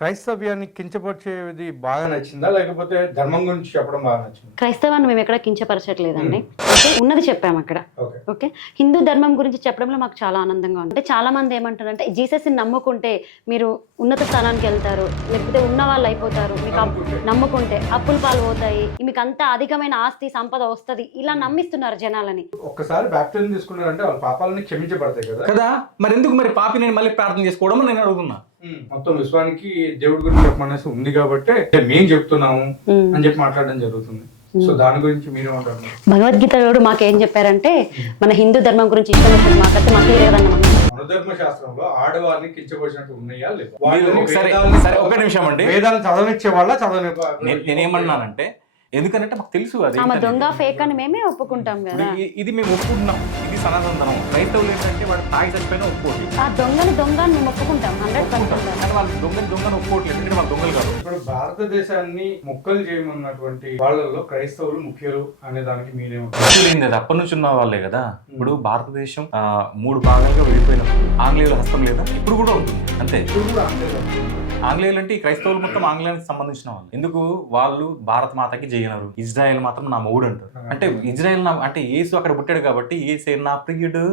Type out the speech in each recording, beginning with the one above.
క్రైస్తవ్యాన్ని కించపరిచేది బాగా నచ్చిందా? లేకపోతే ధర్మం గురించి చెప్పడం బాగా నచ్చిందా? క్రైస్తవాన్ని మేము ఎక్కడ కించపరచట్లేదండి. ఓకే, ఉన్నది చెప్పాము అక్కడ. ఓకే. ఓకే, హిందూ ధర్మం గురించి చెప్పడంలో మాకు చాలా ఆనందంగా ఉంది. అంటే చాలా మంది ఏమంటారంటే జీసస్ని నమ్ముకుంటే మీరు ఉన్నత స్థానానికి వెళ్తారు, లేకపోతే ఉన్న వాళ్ళు అయిపోతారు, మీకు నమ్ముకుంటే అప్పులు పాలు పోతాయి, మీకు అంత అధికమైన ఆస్తి సంపద వస్తుంది, ఇలా నమ్మిస్తున్నారు జనాలని. ఒక్కసారి బ్యాప్టిజం తీసుకున్నారంటే వాళ్ళ పాపాలని క్షమించబడతాయి కదా కదా. మరి ఎందుకు మరి పాపి నేను మళ్ళీ ప్రార్థన చేసుకోవడం నేను అడుగుతున్నా. మొత్తం విశ్వానికి దేవుడి గురించి చెప్పమనేసి ఉంది కాబట్టి మేము చెప్తున్నాము అని చెప్పి మాట్లాడడం జరుగుతుంది. సో దాని గురించి మీరేమంటారు? భగవద్గీతలో మాకేం చెప్పారంటే మన హిందూ ధర్మం గురించి ఇష్టం వచ్చినట్టు మాట్లాడితే మాకు మనధర్మ శాస్త్రంలో ఆడవారిని కించపరిచినట్టు ఉన్నాయా లేదా? సరే ఒక నిమిషం అండి. వేదాలు చదవనిచ్చే వాళ్ళ చదవని నేనేమన్నానంటే ఎందుకంటే మాకు తెలుసు అది ఆమె దొంగ ఫేక్ అని మేమే ఒప్పుకుంటాం కదా. ఇది మేము ఒప్పుకుంటున్నాం, ఇది సనాతన ధర్మం. క్రైస్తవులు ఏంటంటే వాడు తాగి చచ్చిపోయినా ఒప్పుకోండి, ఆ దొంగని మేము ఒప్పుకుంటాం 100%. కానీ వాళ్ళు దొంగను ఒప్పుకోవట్లేదు, ఎందుకంటే వాళ్ళు దొంగలు కాదు. ఇప్పుడు భారతదేశాన్ని ముక్కలు చేయమన్నటువంటి వాళ్ళలో క్రైస్తవులు ముఖ్యులు అనే దానికి మీరేమంటారు? అది అప్పటి నుంచి ఉన్న వాళ్ళే కదా. ఇప్పుడు భారతదేశం 3 భాగాలుగా విడిపోయినప్పుడు ఆంగ్లేయుల హస్తం లేదా? ఇప్పుడు కూడా ఉంటుంది అంతే. ఆంగ్లేయులు అంటే ఈ క్రైస్తవులు మొత్తం ఆంగ్లేయానికి సంబంధించిన వాళ్ళు. ఎందుకు వాళ్ళు భారత మాతకి చేయనరు, ఇజ్రాయెల్ మాత్రం నా మొగుడు అంటారు. అంటే ఇజ్రాయెల్ అంటే యేసు అక్కడ పుట్టాడు కాబట్టి యేసే నా ప్రియుడు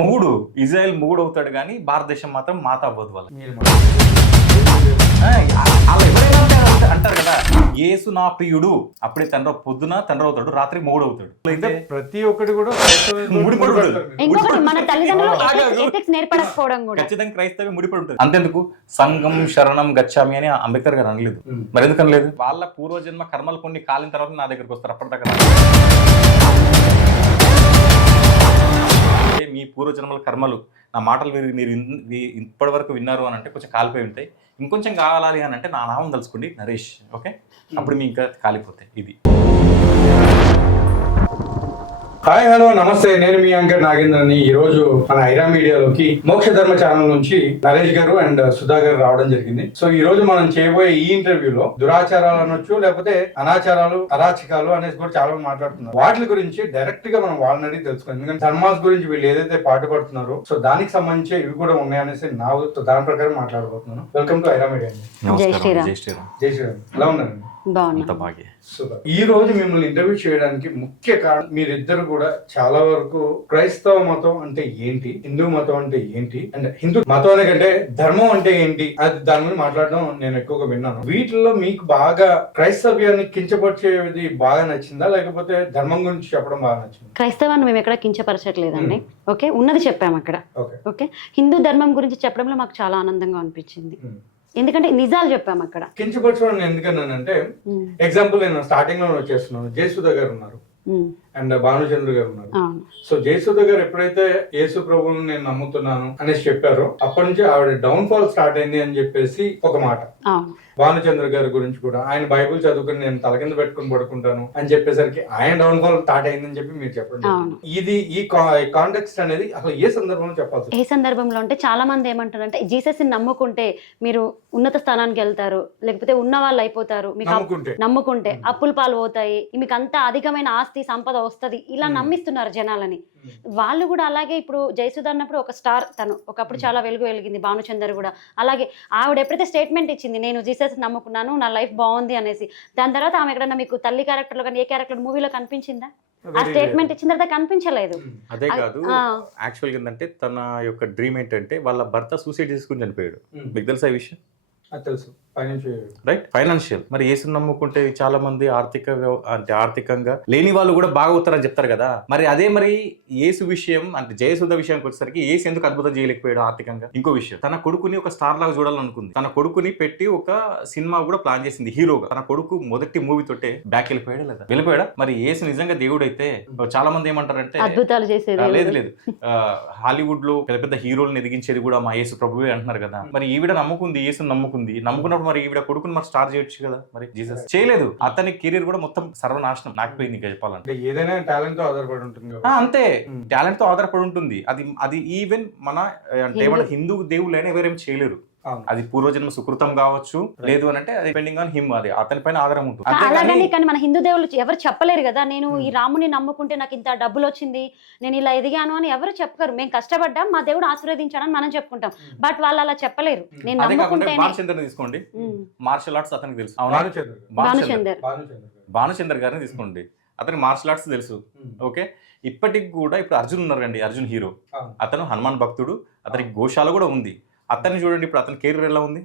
మొగుడు, ఇజ్రాయెల్ మొగుడు అవుతాడు, కానీ భారతదేశం మాత్రం మాత అవ్వదు. వాళ్ళు అలా ఎవరైనా అంటారు కదా, యేసు నా ప్రియుడు, అప్పుడే పొద్దున తండ్రి అవుతాడు, రాత్రి మొగుడు అవుతాడు. ప్రతి ఒక్కటి కూడా ఖచ్చితంగా క్రైస్తవ్యం ముడిపడి ఉంటుంది. అంతెందుకు సంఘం శరణం గచ్చామి అని అంబేద్కర్ గారు అనలేదు. మరి ఎందుకు అనలేదు? వాళ్ళ పూర్వజన్మ కర్మలు కొన్ని కాలిన తర్వాత నా దగ్గరకు వస్తారు, అప్పటిదాకా మీ పూర్వజన్మల కర్మలు నా మాటలు మీరు ఇప్పటి వరకు విన్నారు అని అంటే కొంచెం కాలిపోయి ఉంటాయి. ఇంకొంచెం కావాలి అని అంటే నా నామం తలుచుకోండి, నరేష్. ఓకే, అప్పుడు మీ ఇంకా కాలిపోతాయి. ఇది హాయ్ హలో నమస్తే, నేను మీ యాంకర్ నాగేంద్రని. ఈ రోజు మన ఐరా మీడియాలోకి మోక్ష ధర్మ ఛానల్ నుంచి నరేష్ గారు అండ్ సుధా గారు రావడం జరిగింది. సో ఈ రోజు మనం చేయబోయే ఈ ఇంటర్వ్యూలో దురాచారాలు అనొచ్చు, లేకపోతే అనాచారాలు, అరాచకాలు అనేసి కూడా చాలా మంది మాట్లాడుతున్నారు. వాటి గురించి డైరెక్ట్ గా మనం వాళ్ళని అడిగి తెలుసుకోవాలి. ఎందుకంటే ధర్మాస్ గురించి వీళ్ళు ఏదైతే పాటుపడుతున్నారో సో దానికి సంబంధించి ఇవి కూడా ఉన్నాయనేసి నా దాని ప్రకారం మాట్లాడబోతున్నాను. Welcome to Aira media. జై శ్రీరామ్. జై శ్రీరామ్. ఎలా ఉన్నారండి? ఈ రోజు మిమ్మల్ని ఇంటర్వ్యూ చేయడానికి ముఖ్య కారణం మీరిద్దరు కూడా చాలా వరకు క్రైస్తవ మతం అంటే ఏంటి, హిందూ మతం అంటే ఏంటి, అండ్ హిందూ మతం అనే కంటే ధర్మం అంటే ఏంటి అది దాని మీద మాట్లాడడం నేను ఎక్కువగా విన్నాను. వీటిలో మీకు బాగా క్రైస్తవ్యాన్ని కించపరిచేది బాగా నచ్చిందా? లేకపోతే ధర్మం గురించి చెప్పడం బాగా నచ్చిందా? క్రైస్తవాన్ని మేము ఎక్కడ కించపరచట్లేదండి. ఓకే, ఉన్నది చెప్పాము అక్కడ. ఓకే, హిందూ ధర్మం గురించి చెప్పడంలో మాకు చాలా ఆనందంగా అనిపించింది. ఎందుకంటే నిజాలు చెప్పాము అక్కడ. కించపరచడం ఎందుకన్నానంటే ఎగ్జాంపుల్ నేను స్టార్టింగ్ లో వచ్చేస్తున్నాను. జయసుధ గారు ఉన్నారు అండ్ భానుచంద్ర గారు ఉన్నారు. సో జయసుధ గారు ఎప్పుడైతే యేసు ప్రభువుని నేను నమ్ముతున్నాను అనేసి చెప్పారో అప్పటి నుంచి ఆవిడ డౌన్ ఫాల్ స్టార్ట్ అయింది అని చెప్పేసి ఒక మాట. భానుచంద్ర గారి గురించి కూడా ఆయన బైబుల్ చదువుకుని నేను తల కింద పెట్టుకుని పడుకుంటాను అని చెప్పేసరికి ఆయన డౌన్ ఫాల్ స్టార్ట్ అయిందని చెప్పి మీరు చెప్పండి. ఇది ఈ కాంటెక్స్ట్ అనేది అసలు ఏ సందర్భంలో చెప్పాలి? ఏ సందర్భంలో అంటే చాలా మంది ఏమంటారంటే జీసస్ ని నమ్ముకుంటే మీరు ఉన్నత స్థానానికి వెళ్తారు, లేకపోతే ఉన్న వాళ్ళు అయిపోతారు, మీకు నమ్ముకుంటే అప్పులు పాలు పోతాయి, మీకు అంత అధికమైన ఆస్తి సంపద వస్తుంది, ఇలా నమ్మిస్తున్నారు జనాలని. వాళ్ళు కూడా అలాగే ఇప్పుడు జయసుధ అన్నప్పుడు ఒక స్టార్, తను ఒకప్పుడు చాలా వెలిగింది. భానుచందర్ కూడా అలాగే. ఆవిడ ఎప్పుడైతే స్టేట్మెంట్ ఇచ్చింది నేను జీసస్ నమ్ముకున్నాను, నా లైఫ్ బాగుంది అనేసి, దాని తర్వాత ఆమె ఎక్కడన్నా మీకు తల్లి క్యారెక్టర్ లో కానీ ఏ క్యారెక్టర్ మూవీలో కనిపించిందా? ఆ స్టేట్మెంట్ ఇచ్చిన తర్వాత కనిపించలేదు. అదే కాదు, యాక్చువల్ ఏంటంటే తన యొక్క డ్రీమ్ ఏంటంటే వాళ్ళ భర్త సూసైడ్ చేసుకుని చనిపోయాడు. మీకు తెలుసా ఈ విషయం? తెలుసు, రైట్, ఫైనాన్షియల్. మరి యేసుని నమ్ముకుంటే చాలా మంది ఆర్థికంగా లేని వాళ్ళు కూడా బాగా అవుతారని చెప్తారు కదా. మరి అదే మరి యేసు విషయం అంటే జయసుధ విషయానికి వచ్చేసరికి యేసు ఎందుకు అద్భుతం చేయలేకపోయాడు ఆర్థికంగా? ఇంకో విషయం, తన కొడుకుని ఒక స్టార్ లాగా చూడాలనుకుంది. తన కొడుకుని పెట్టి ఒక సినిమా కూడా ప్లాన్ చేసింది హీరోగా. తన కొడుకు మొదటి మూవీ తోటే బ్యాక్ వెళ్ళిపోయాడా లేదా? వెళ్ళిపోయాడా? మరి యేసు నిజంగా దేవుడు అయితే చాలా మంది ఏమంటారంటే అద్భుతాలు చేసేది లేదు హాలీవుడ్ లో పెద్ద పెద్ద హీరోలను ఎదిగించేది కూడా మా యేసు ప్రభువే అంటున్నారు కదా. మరి ఈవిడ నమ్ముకుంది, యేసుని నమ్ముకున్నప్పుడు మరి ఈవిడ కొడుకుని మరి స్టార్ చేయొచ్చు కదా. మరి జీసస్ చేయలేదు. అతని కెరీర్ కూడా మొత్తం సర్వనాశనం నాకపోయింది. ఇంకా చెప్పాలంటే ఏదైనా టాలెంట్ తో ఆధారపడి ఉంటుంది. అంతే, టాలెంట్ తో ఆధారపడి ఉంటుంది. అది ఈవెన్ మన అంటే హిందూ దేవుళ్ళైనా ఎవరేం చేయలేరు. అవును. అది పూర్వజన్మ సుకృతం కావచ్చు, లేదు అని అంటే అది డిపెండింగ్ ఆన్ హిమ్, అది అతని పైన ఆధారం ఉంటుంది. అలాగని కానీ మన హిందూ దేవుళ్ళు ఎవరు చెప్పలేరు కదా, నేను ఈ రాముని నమ్ముకుంటే నాకు ఇంత డబ్బులు వచ్చింది, నేను ఇలా ఎదిగాను అని ఎవరు చెప్పరు. మేము కష్టపడ్డాం, మా దేవుడు ఆశీర్వదించాడని మనం చెప్పుకుంటాం. బట్ వాళ్ళు అలా చెప్పలేరు. నేను అదే కాకుండా నమ్ముకుంటేనే. భానుచంద్రని తీసుకోండి, మార్షల్ ఆర్ట్స్ అతనికి తెలుసు. భానుచందర్ భానుచందర్ గారిని తీసుకోండి, అతనికి మార్షల్ ఆర్ట్స్ తెలుసు. ఓకే, ఇప్పటికి కూడా ఇప్పుడు అర్జున్ ఉన్నారండి, అర్జున్ హీరో, అతను హనుమాన్ భక్తుడు, అతనికి గోశాల కూడా ఉంది. అతన్ని చూడండి, ఇప్పుడు అతని కెరీర్ ఎలా ఉంది,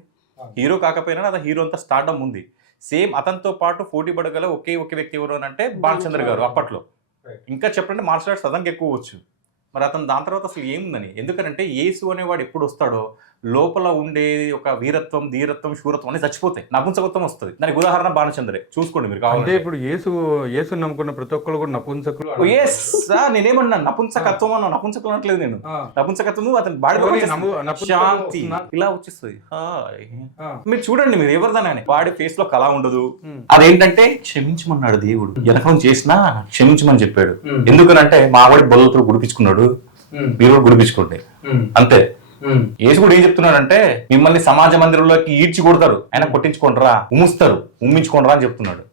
హీరో కాకపోయినా అతను హీరో అంతా స్టార్డమ్ ఉంది. సేమ్ అతనితో పాటు పోటీ పడగల ఒకే వ్యక్తి ఎవరు అని అంటే భానుచంద్ర గారు అప్పట్లో. ఇంకా చెప్పండి, మార్షల్ ఆర్ట్స్ అతనికి ఎక్కువ వచ్చు. మరి అతను దాని తర్వాత అసలు ఏముందని, ఎందుకంటే యేసు అనేవాడు ఎప్పుడు వస్తాడో లోపల ఉండే ఒక వీరత్వం, ధీరత్వం, శూరత్వం అనేది చచ్చిపోతాయి, నపుంసకత్వం వస్తుంది. దానికి ఉదాహరణ భానుచంద్రే, చూసుకోండి మీరు కావాలంటే. అంటే ఇప్పుడు యేసు నమ్ముకున్న ప్రతి ఒక్కరు కూడా నపుంసకులు. నేనేమన్నా నపుంసకత్వం అన్నా, నపుంసకం అనట్లేదు నేను. నపుంసకత్వం అతని బాడీ శాంతి ఇలా వచ్చేస్తుంది. మీరు చూడండి, మీరు ఎవరిదైనా వాడి ఫేస్ లో కళ ఉండదు. అదేంటంటే క్షమించమన్నాడు దేవుడు, ఎనకం చేసినా క్షమించమని చెప్పాడు. ఎందుకనంటే మా వాడి బొల్లతో గుడిపించుకున్నాడు, మీరు కూడా గుడిపించుకోండి అంతే. యేసు కూడా ఏం చెప్తున్నాడంటే, మిమ్మల్ని సమాజ మందిరంలోకి ఈడ్చి కొడతారు, ఆయన కొట్టించుకుంటారా, ఉమ్మిస్తారు, ఉమ్మించుకుంటారా అని చెప్తున్నాడు.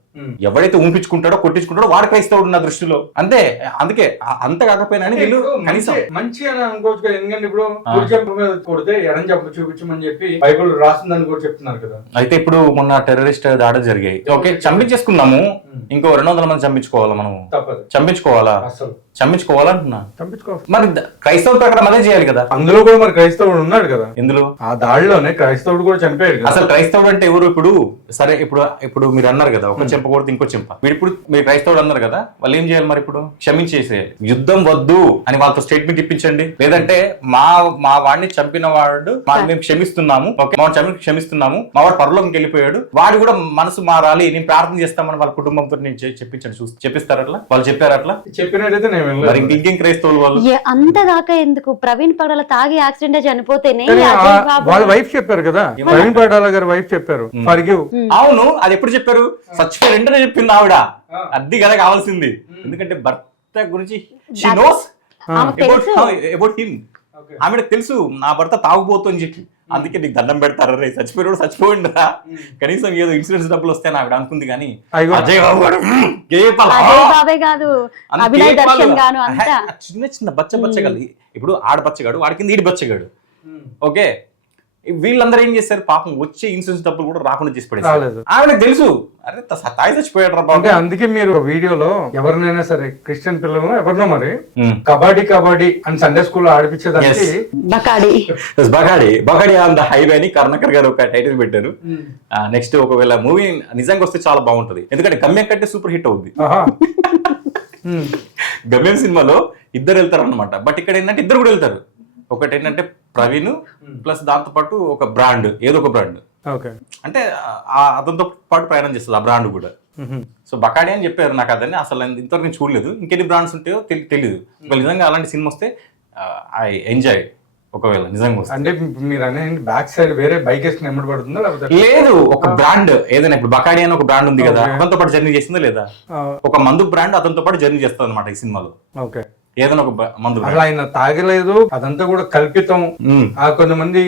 ఎవడైతే ఊపించుకుంటాడో కొట్టించుకుంటాడో వాడు క్రైస్తవుడు నా దృష్టిలో. అంతే. అందుకే అంత కాకపోయినా వీళ్ళు కనీసం మంచి అని అనుకోవచ్చు కదా. ఎందుకంటే ఇప్పుడు కుడి చెంప మీద కొడితే ఎడం చెంప చూపించమని చెప్పి బైబిల్ రాసిందని కూడా చెప్తున్నారు కదా. అయితే ఇప్పుడు మొన్న టెర్రరిస్ట్ దాడులు జరిగాయి, ఓకే, చంపించేసుకున్నాము, ఇంకో 200 మంది చంపించుకోవాలా, మనం చంపించుకోవాలా, చంపించుకోవాలంటున్నా. మరి క్రైస్తవ ప్రకారం అదే చేయాలి కదా. అందులో కూడా మరి క్రైస్తవుడు ఉన్నాడు కదా, ఇందులో ఆ దాడిలోనే క్రైస్తవుడు కూడా చనిపోయాడు. అసలు క్రైస్తవుడు అంటే ఎవరు? ఇప్పుడు సరే, ఇప్పుడు మీరు అన్నారు కదా, ఒక చెంప కొడితే ఇంకో చెంప. ఇప్పుడు మీరు క్రైస్తవుడు అన్నారు కదా, వాళ్ళు ఏం చేయాలి మరి? ఇప్పుడు క్షమించేసేయాలి, యుద్ధం వద్దు అని వాళ్ళతో స్టేట్మెంట్ ఇప్పించండి. లేదంటే మా వాడిని చంపిన వాడు మేము క్షమిస్తున్నాము, క్షమిస్తున్నాము, మా వాడు పరలోకంకి వెళ్ళిపోయాడు, వాడు కూడా మనసు మారాలి, నేను ప్రార్థన చేస్తామని వాళ్ళ కుటుంబంతో నేను చెప్పించండి. చెప్పిస్తారు అట్లా? వాళ్ళు చెప్పారు అట్లా? చెప్పినట్టయితే ఇంకేం క్రైస్తవులు వాళ్ళు అంతదాకా ఎందుకు? ప్రవీణ్ పగడాల తాగి యాక్సిడెంట్ చనిపోతేనే వాళ్ళ వైఫ్ చెప్పారు కదా, ప్రవీణ్ పగడాల గారి వైఫ్ చెప్పారు ఫర్గివ్. అవును, అది ఎప్పుడు చెప్పారు? చచ్చిపోయి వెంటనే చెప్పింది ఆవిడ. అది కదా కావాల్సింది. ఎందుకంటే భర్త గురించి షీ నోస్ అబౌట్ హిమ్. ఆమెకు తెలుసు నా భర్త తాగుబోతు అని చెప్పి. అందుకే నీకు దండం పెడతారు, రే చచ్చిపోయాడు చచ్చిపోయిందా, కనీసం ఏదో ఇన్సూరెన్స్ డబ్బులు వస్తే ఆవిడ అనుకుంది. కానీ అజయ్ బాబు గారు చిన్న చిన్న బచ్చగాడు, ఇప్పుడు ఆడ బచ్చగాడు, వాడి కింద ఈడి బచ్చగాడు. ఓకే, వీళ్ళందరూ ఏం చేస్తారు పాపం, వచ్చే ఇన్సూరెన్స్ డబ్బులు కూడా రాకుండా చేసి పడేస్తారు. ఆమెకు తెలుసు, అరే తాగి చచ్చిపోయాడు రా బాబు. అందుకే మీరు వీడియోలో ఎవరినైనా సరే, క్రిస్టియన్ పిల్లలు ఎవరినో మరి కబడ్డీ అని సండే స్కూల్లో ఆడిపించేదానికి బకాడి ఆన్ ద హైవే అని కరుణాకర్ గారు ఒక టైటిల్ పెట్టారు. నెక్స్ట్ ఒకవేళ మూవీ నిజంగా వస్తే చాలా బాగుంటది, ఎందుకంటే గమ్యం కంటే సూపర్ హిట్ అవుద్ది. గమ్యం సినిమాలో ఇద్దరు వెళ్తారు అనమాట, బట్ ఇక్కడ ఏంటంటే ఇద్దరు కూడా వెళ్తారు. ఒకటి ఏంటంటే ప్రవీణ్ ప్లస్ దాంతో పాటు ఒక బ్రాండ్, ఏదో ఒక బ్రాండ్, అంటే అతనితో పాటు ప్రయాణం చేస్తుంది ఆ బ్రాండ్ కూడా. సో బకాడి అని చెప్పారు నాకు, అదని అసలు ఇంతవరకు నేను చూడలేదు, ఇంకెన్ని బ్రాండ్స్ ఉంటాయో తెలియదు. నిజంగా అలాంటి సినిమా వస్తే ఐ ఎంజాయ్. ఒకవేళ నిజంగా వస్తే అంటే మీరు అనేది బ్యాక్ సైడ్ వేరే బైక్ వేసుకుని ఎమ్మడి పడుతుందా లేదు, ఒక బ్రాండ్ ఏదైనా, ఇప్పుడు బకాడి అని ఒక బ్రాండ్ ఉంది కదా, అతనితో పాటు జర్నీ చేస్తుందా లేదా? ఒక మందు బ్రాండ్ అతనితో పాటు జర్నీ చేస్తుంది అనమాట ఈ సినిమాలో. ఓకే, ఏదైనా ఒక మందు అలా ఆయన తాగలేదు, అదంతా కూడా కల్పితం. కొంతమంది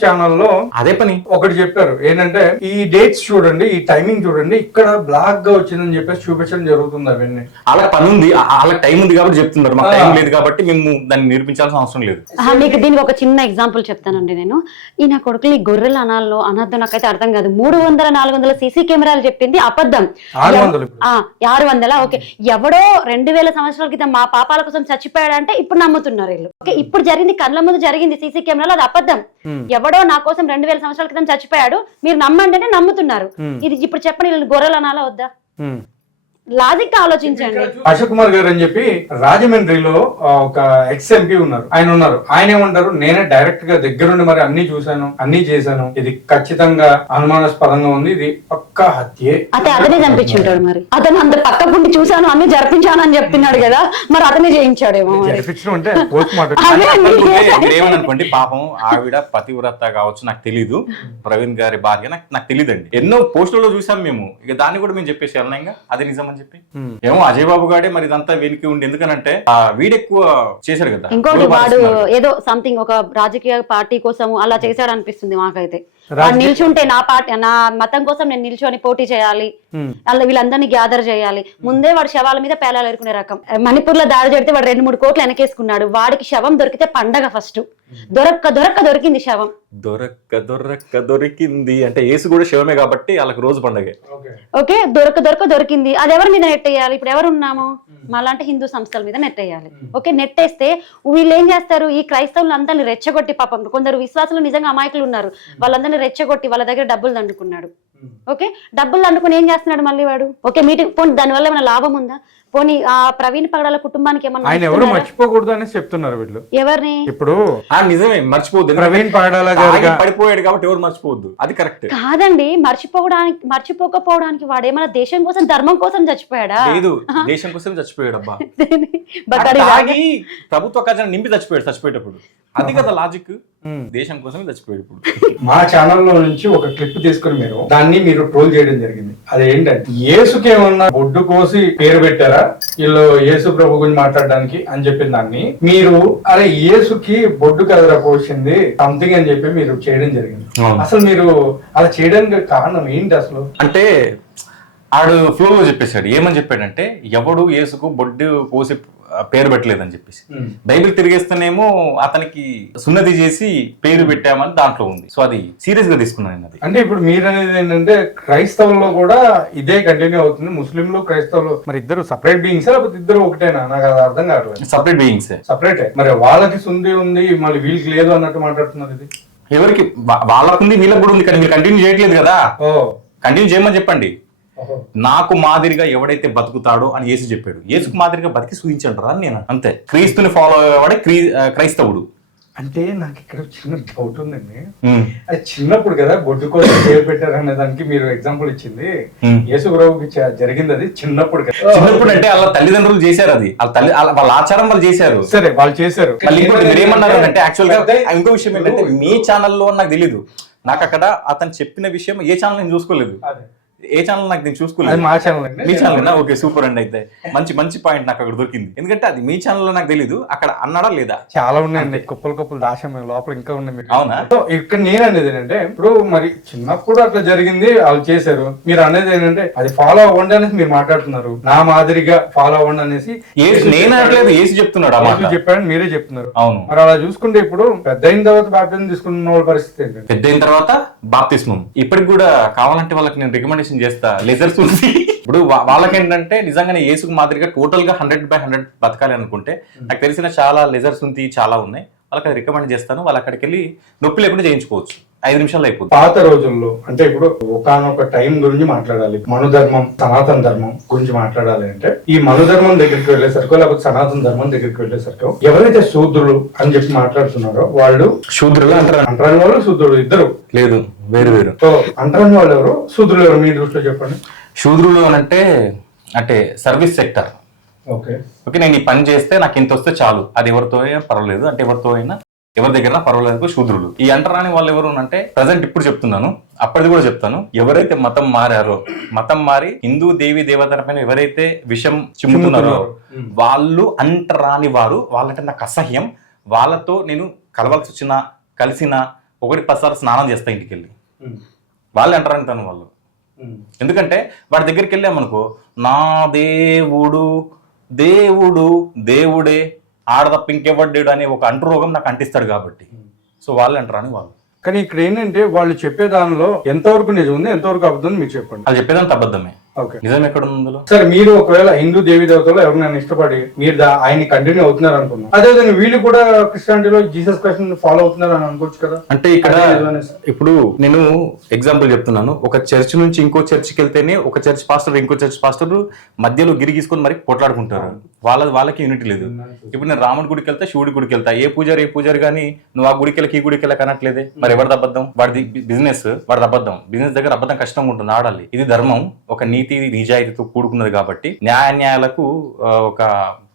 ఛానల్లో అదే పని ఒకటి చెప్పారు, ఏంటంటే ఈ డేట్స్ చూడండి, ఈ టైమింగ్ చూడండి, ఇక్కడ బ్లాక్ గా వచ్చిందని చెప్పేసి చూపించడం జరుగుతుంది. అవన్నీ అలా పని ఉంది, అలా టైం ఉంది కాబట్టి చెప్తున్నారు, మాకు టైం లేదు కాబట్టి మేము దాన్ని నేర్పించాల్సిన అవసరం లేదు. మీకు దీనికి ఒక చిన్న ఎగ్జాంపుల్ చెప్తానండి నేను. ఈ నా కొడుకులు ఈ గొర్రెలు అనాలో అనర్థం నాకైతే అర్థం కాదు. 300-400 సీసీ కెమెరాలు చెప్పింది అబద్ధం. 600 ఓకే, ఎవడో 2000 సంవత్సరాల క్రితం మా పాపాల కోసం చచ్చిపోయాడంటే ఇప్పుడు నమ్ముతున్నారు వీళ్ళు. ఓకే, ఇప్పుడు జరిగింది కళ్ళ ముందు జరిగింది సీసీ కెమెరాలో, అది అబద్ధం. ఎవడో నా కోసం 2000 సంవత్సరాల క్రితం చచ్చిపోయాడు, మీరు నమ్మండి అంటే నమ్ముతున్నారు. ఇది ఇప్పుడు చెప్పండి, వీళ్ళు గొర్రెలు అనాలా వద్దా? లాజిక్ ఆలోచించండి. అశోక్ కుమార్ గారు అని చెప్పి రాజమండ్రిలో ఒక ఎక్స్ ఎంపీ ఉన్నారు, ఆయన ఏమంటారు, నేనే డైరెక్ట్ గా దగ్గరుండి మరి అన్ని చూశాను, అన్ని చేశాను, ఇది ఖచ్చితంగా అనుమానాస్పదంగా ఉంది, ఇది పక్కా హత్యే. అదే అతనే చంపించుంటాడు. మరి అతను అంత పక్కకుండి చూశాను అన్ని జరిపించాను అని చెప్తున్నాడు కదా, మరి అతనే చేయించాడేమో. అంటే పోస్ట్ మార్టం ఏమనుకోండి, పాపం ఆవిడ పతివ్రత కావచ్చు, నాకు తెలీదు, ప్రవీణ్ గారి భార్య నాకు తెలియదండి. ఎన్నో పోస్టులలో చూసాం మేము, ఇక దాన్ని కూడా మేము చెప్పేసి అన్నాం, అది నిజం. అని చెప్పి. ఏమో అజయ్ బాబు గాడే మరి ఇదంతా వెనికి ఉండి, ఎందుకనంటే ఆ వీడెక్కువ చేశాడు కదా. ఇంకోటి వాడు ఏదో సంథింగ్ ఒక రాజకీయ పార్టీ కోసం అలా చేశాడు అనిపిస్తుంది మాకైతే. నిల్చుంటే నా పార్టీ నా మతం కోసం నేను నిల్చొని పోటీ చేయాలి, అలా వీళ్ళందరినీ గ్యాదర్ చేయాలి. ముందే వాడు శవాల మీద పేలాలు ఎరుకునే రకం. మణిపూర్ లో దాడి జరిగితే వాడు 2-3 కోట్లు వెనకేసుకున్నాడు. వాడికి శవం దొరికితే పండగ ఫస్ట్. దొరికింది శవం. దొరికింది అంటే యేసు కూడా శవమే కాబట్టి వాళ్ళకి రోజు పండగే. ఓకే, దొరికింది. అది ఎవరి మీద నెట్టేయాలి? ఇప్పుడు ఎవరు ఉన్నాము? మాలాంటి హిందూ సంస్థల మీద నెట్టేయాలి. ఓకే, నెట్టేస్తే వీళ్ళు ఏం చేస్తారు? ఈ క్రైస్తవులు అందరిని రెచ్చగొట్టి, పాపం కొందరు విశ్వాసులు నిజంగా అమాయకులు ఉన్నారు, వాళ్ళందరినీ రెచ్చగొట్టి వాళ్ళ దగ్గర డబ్బులు దండుకున్నాడు. ఓకే, డబ్బులు దండుకుని ఏం చేస్తున్నాడు మళ్ళీ వాడు? ఓకే, మీటింగ్ పోనీ దానివల్ల ఏమైనా లాభం ఉందా? పోనీ ఆ ప్రవీణ్ పగడాల కుటుంబానికి ఏమన్నా ఆయన ఎవరు మర్చిపోకూడదు అని చెప్తున్నారు వీళ్ళు. ఎవరిని? ఇప్పుడు నిజమే, మర్చిపోద్దు. ప్రవీణ్ పగడాల గారు పడిపోయాడు కాబట్టి ఎవరు మర్చిపోవద్దు, అది కరెక్ట్ కాదండి. మర్చిపోకపోవడానికి వాడు ఏమైనా దేశం కోసం ధర్మం కోసం చచ్చిపోయాడా? లేదు, దేశం కోసం చచ్చిపోయాడు. అబ్బా, ప్రభుత్వ ఖజానా నింపి చచ్చిపోయేటప్పుడు. అది కదా లాజిక్. దేశం కోసమే చచ్చిపోయాడు. ఇప్పుడు మా ఛానల్లో నుంచి ఒక క్లిప్ తీసుకుని మీరు ట్రోల్ చేయడం జరిగింది. అదేంటంటే యేసుకి ఏమన్నా బొడ్డు కోసి పేరు పెట్టారా వీళ్ళు యేసు ప్రభు గురించి మాట్లాడడానికి అని చెప్పిన దాన్ని మీరు అరే యేసుకి బొడ్డు కదరా కోసింది సంథింగ్ అని చెప్పి మీరు చేయడం జరిగింది. అసలు మీరు అలా చేయడానికి కారణం ఏంటి అసలు? అంటే ఆడు ఫ్లోలో చెప్పేశాడు. ఏమని చెప్పాడంటే ఎవడు యేసుకు బొడ్డు కోసి పేరు పెట్టలేదని చెప్పేసి. బైబిల్ తిరిగేస్తేనేమో అతనికి సున్నతి చేసి పేరు పెట్టామని దాంట్లో ఉంది. సో అది సీరియస్ గా తీసుకున్నాను. అది అంటే ఇప్పుడు మీరు అనేది ఏంటంటే క్రైస్తవుల్లో కూడా ఇదే కంటిన్యూ అవుతుంది. ముస్లింలు క్రైస్తవులు మరి ఇద్దరు సపరేట్ బీయింగ్స్ లేకపోతే ఇద్దరు ఒకటేనా? నాకు అది అర్థం కావట్లేదు. సపరేట్ బీయింగ్స్, సపరేటే. మరి వాళ్ళకి సుంది ఉంది మళ్ళీ వీళ్ళకి లేదు అన్నట్టు మాట్లాడుతున్నారు. ఇది ఎవరికి? వాళ్ళకుంది, వీళ్ళకి కూడా ఉంది. కానీ మీరు కంటిన్యూ చేయట్లేదు కదా. కంటిన్యూ చేయమని చెప్పండి. నాకు మాదిరిగా ఎవడైతే బతుకుతాడో అని యేసు చెప్పాడు. యేసుకు మాదిరిగా బతికి చూపించంటారా అని నేను. అంతే, క్రీస్తుని ఫాలో అయ్యేవాడే క్రైస్తవుడు. అంటే నాకు ఇక్కడ చిన్న డౌట్ ఉందండి. అది చిన్నప్పుడు కదా బొడ్డు కోసం పేరు పెట్టారు అనే దానికి మీరు ఎగ్జాంపుల్ ఇచ్చింది. యేసు ప్రభుకి జరిగింది అది చిన్నప్పుడు కదా. చిన్నప్పుడు అంటే వాళ్ళ తల్లిదండ్రులు చేశారు. అది వాళ్ళ ఆచారం వాళ్ళు చేశారు. సరే, వాళ్ళు చేశారు. మళ్ళీ ఇంకోటి మీరు ఏమన్నారు అంటే యాక్చువల్ గా ఇంకో విషయం ఏంటంటే మీ ఛానల్లో నాకు తెలీదు. నాకు అక్కడ అతను చెప్పిన విషయం ఏ ఛానల్ నేను చూసుకోలేదు. ఏ ఛానల్ నాకు నేను చూసుకోలేదు. మా ఛానల్. మీ ఛానల్? ఓకే, సూపర్ అండి. అయితే మంచి పాయింట్ నాకు అక్కడ దొరికింది. ఎందుకంటే అది మీ ఛానల్లో నాకు తెలీదు. అక్కడ అన్నాడా లేదా? చాలా ఉన్నాయండి, కుప్పలు దాశం లోపల ఇంకా ఉన్నాయి. అవునా? ఇక్కడ నేను అనేది ఏంటంటే ఇప్పుడు మరి చిన్నప్పుడు అట్లా జరిగింది, వాళ్ళు చేశారు. మీరు అనేది ఏంటంటే అది ఫాలో అవ్వండి అనేసి మీరు మాట్లాడుతున్నారు. నా మాదిరిగా ఫాలో అవ్వండి అనేసి నేను అనట్లేదు, ఏసి చెప్తున్నాడు. చెప్పాడని మీరే చెప్తున్నారు. అవును. మరి అలా చూసుకుంటే ఇప్పుడు పెద్ద అయిన తర్వాత బాప్తిజం తీసుకున్న వాళ్ళ పరిస్థితి ఏంటంటే పెద్ద అయిన తర్వాత బాప్తిస్మం. ఇప్పటికి కూడా కావాలంటే వాళ్ళకి నేను రికమెండేషన్ చేస్తా, లెజర్స్ ఉంది. ఇప్పుడు వాళ్ళకేంటంటే నిజంగానే యేసుకు మాదిరిగా టోటల్ గా 100/100 బతకాలి అనుకుంటే నాకు తెలిసిన చాలా లెజర్స్ ఉంది, చాలా ఉన్నాయి. వాళ్ళకి అది రికమెండ్ చేస్తాను. వాళ్ళు అక్కడికి వెళ్ళి నొప్పి లేకుండా చేయించుకోవచ్చు. 5 నిమిషాలు అయిపోతుంది. పాత రోజుల్లో అంటే ఇప్పుడు ఒకనొక టైం గురించి మాట్లాడాలి, మనుధర్మం సనాతన ధర్మం గురించి మాట్లాడాలి అంటే ఈ మనుధర్మం దగ్గరికి వెళ్ళేసరికి లేకపోతే సనాతన ధర్మం దగ్గరికి వెళ్ళేసరికి ఎవరైతే శూద్రులు అని చెప్పి మాట్లాడుతున్నారో వాళ్ళు శూద్రులు అంటరాని వాళ్ళు శూద్రులు ఇద్దరు లేదు, వేరు. సో అంటరాని వాళ్ళు ఎవరు, శూద్రులు ఎవరు మీ దృష్టిలో చెప్పండి. శూద్రులు అంటే సర్వీస్ సెక్టర్. ఓకే, నేను ఈ పని చేస్తే నాకు ఇంత వస్తే చాలు, అది ఎవరితో పర్వాలేదు అంటే ఎవరితో అయినా ఎవరి దగ్గర పర్వాలేదు శూద్రులు. ఈ అంటరాని వాళ్ళు ఎవరు అంటే ప్రజెంట్ ఇప్పుడు చెప్తున్నాను, అప్పటిది కూడా చెప్తాను. ఎవరైతే మతం మారారో, మతం మారి హిందూ దేవి దేవతల పైన ఎవరైతే విషం చిమ్ముతున్నారో వాళ్ళు అంటరాని వారు. వాళ్ళంటే నాకు అసహ్యం. వాళ్ళతో నేను కలవాల్సి వచ్చినా కలిసినా 1-10 సార్లు స్నానం చేస్తా ఇంటికి వెళ్ళి. వాళ్ళు అంటరాని తను వాళ్ళు. ఎందుకంటే వాడి దగ్గరికి వెళ్ళామనుకో, నా దేవుడే ఆడదప్ప ఇంకెవడ్డాడు అనే ఒక అంటు రోగం నాకు అంటిస్తాడు కాబట్టి. సో వాళ్ళు అంటారని వాళ్ళు. కానీ ఇక్కడ ఏంటంటే వాళ్ళు చెప్పే దానిలో ఎంతవరకు నిజం ఉంది, ఎంతవరకు అబద్ధం మీరు చెప్పండి. వాళ్ళు చెప్పేదానికి అబద్ధమే. నిజం ఎక్కడ ఉందో? సరే, మీరు ఒకవేళ హిందూ దేవి దేవతలో ఎవరినైనా ఇష్టపడి మీరు ఆయన్ని కంటిన్యూ అవుతున్నారు అనుకున్నాం, అదేవిధంగా వీళ్ళు కూడా క్రిస్టియానిటీలో జీసస్ క్రైస్ట్ ఫాలో అవుతున్నారు అని అనుకోవచ్చు కదా. అంటే ఇక్కడ ఇప్పుడు నేను ఎగ్జాంపుల్ చెప్తున్నాను. ఒక చర్చ్ నుంచి ఇంకో చర్చ్కి వెళ్తేనే ఒక చర్చ్ పాస్టర్ ఇంకో చర్చ్ పాస్టర్ మధ్యలో గిరిగీసుకొని మరి కొట్లాడుకుంటారు. వాళ్ళకి యూనిటీ లేదు. ఇప్పుడు నేను రాముడి గుడికి వెళ్తా, శివుడి గుడికి వెళ్తా, ఏ పూజారి కానీ నువ్వు ఆ గుడికి వెళ్ళకి ఈ గుడికి వెళ్ళక అనట్లేదే. మరి ఎవరిది అబద్ధం? వాడిది బిజినెస్, వాడిది అబద్ధం. బిజినెస్ దగ్గర అబద్ధం కష్టంగా ఉంటుంది, ఆడాలి. ఇది ధర్మం, ఒక నీతి నిజాయితీతో కూడుకున్నది కాబట్టి న్యాయాలకు ఒక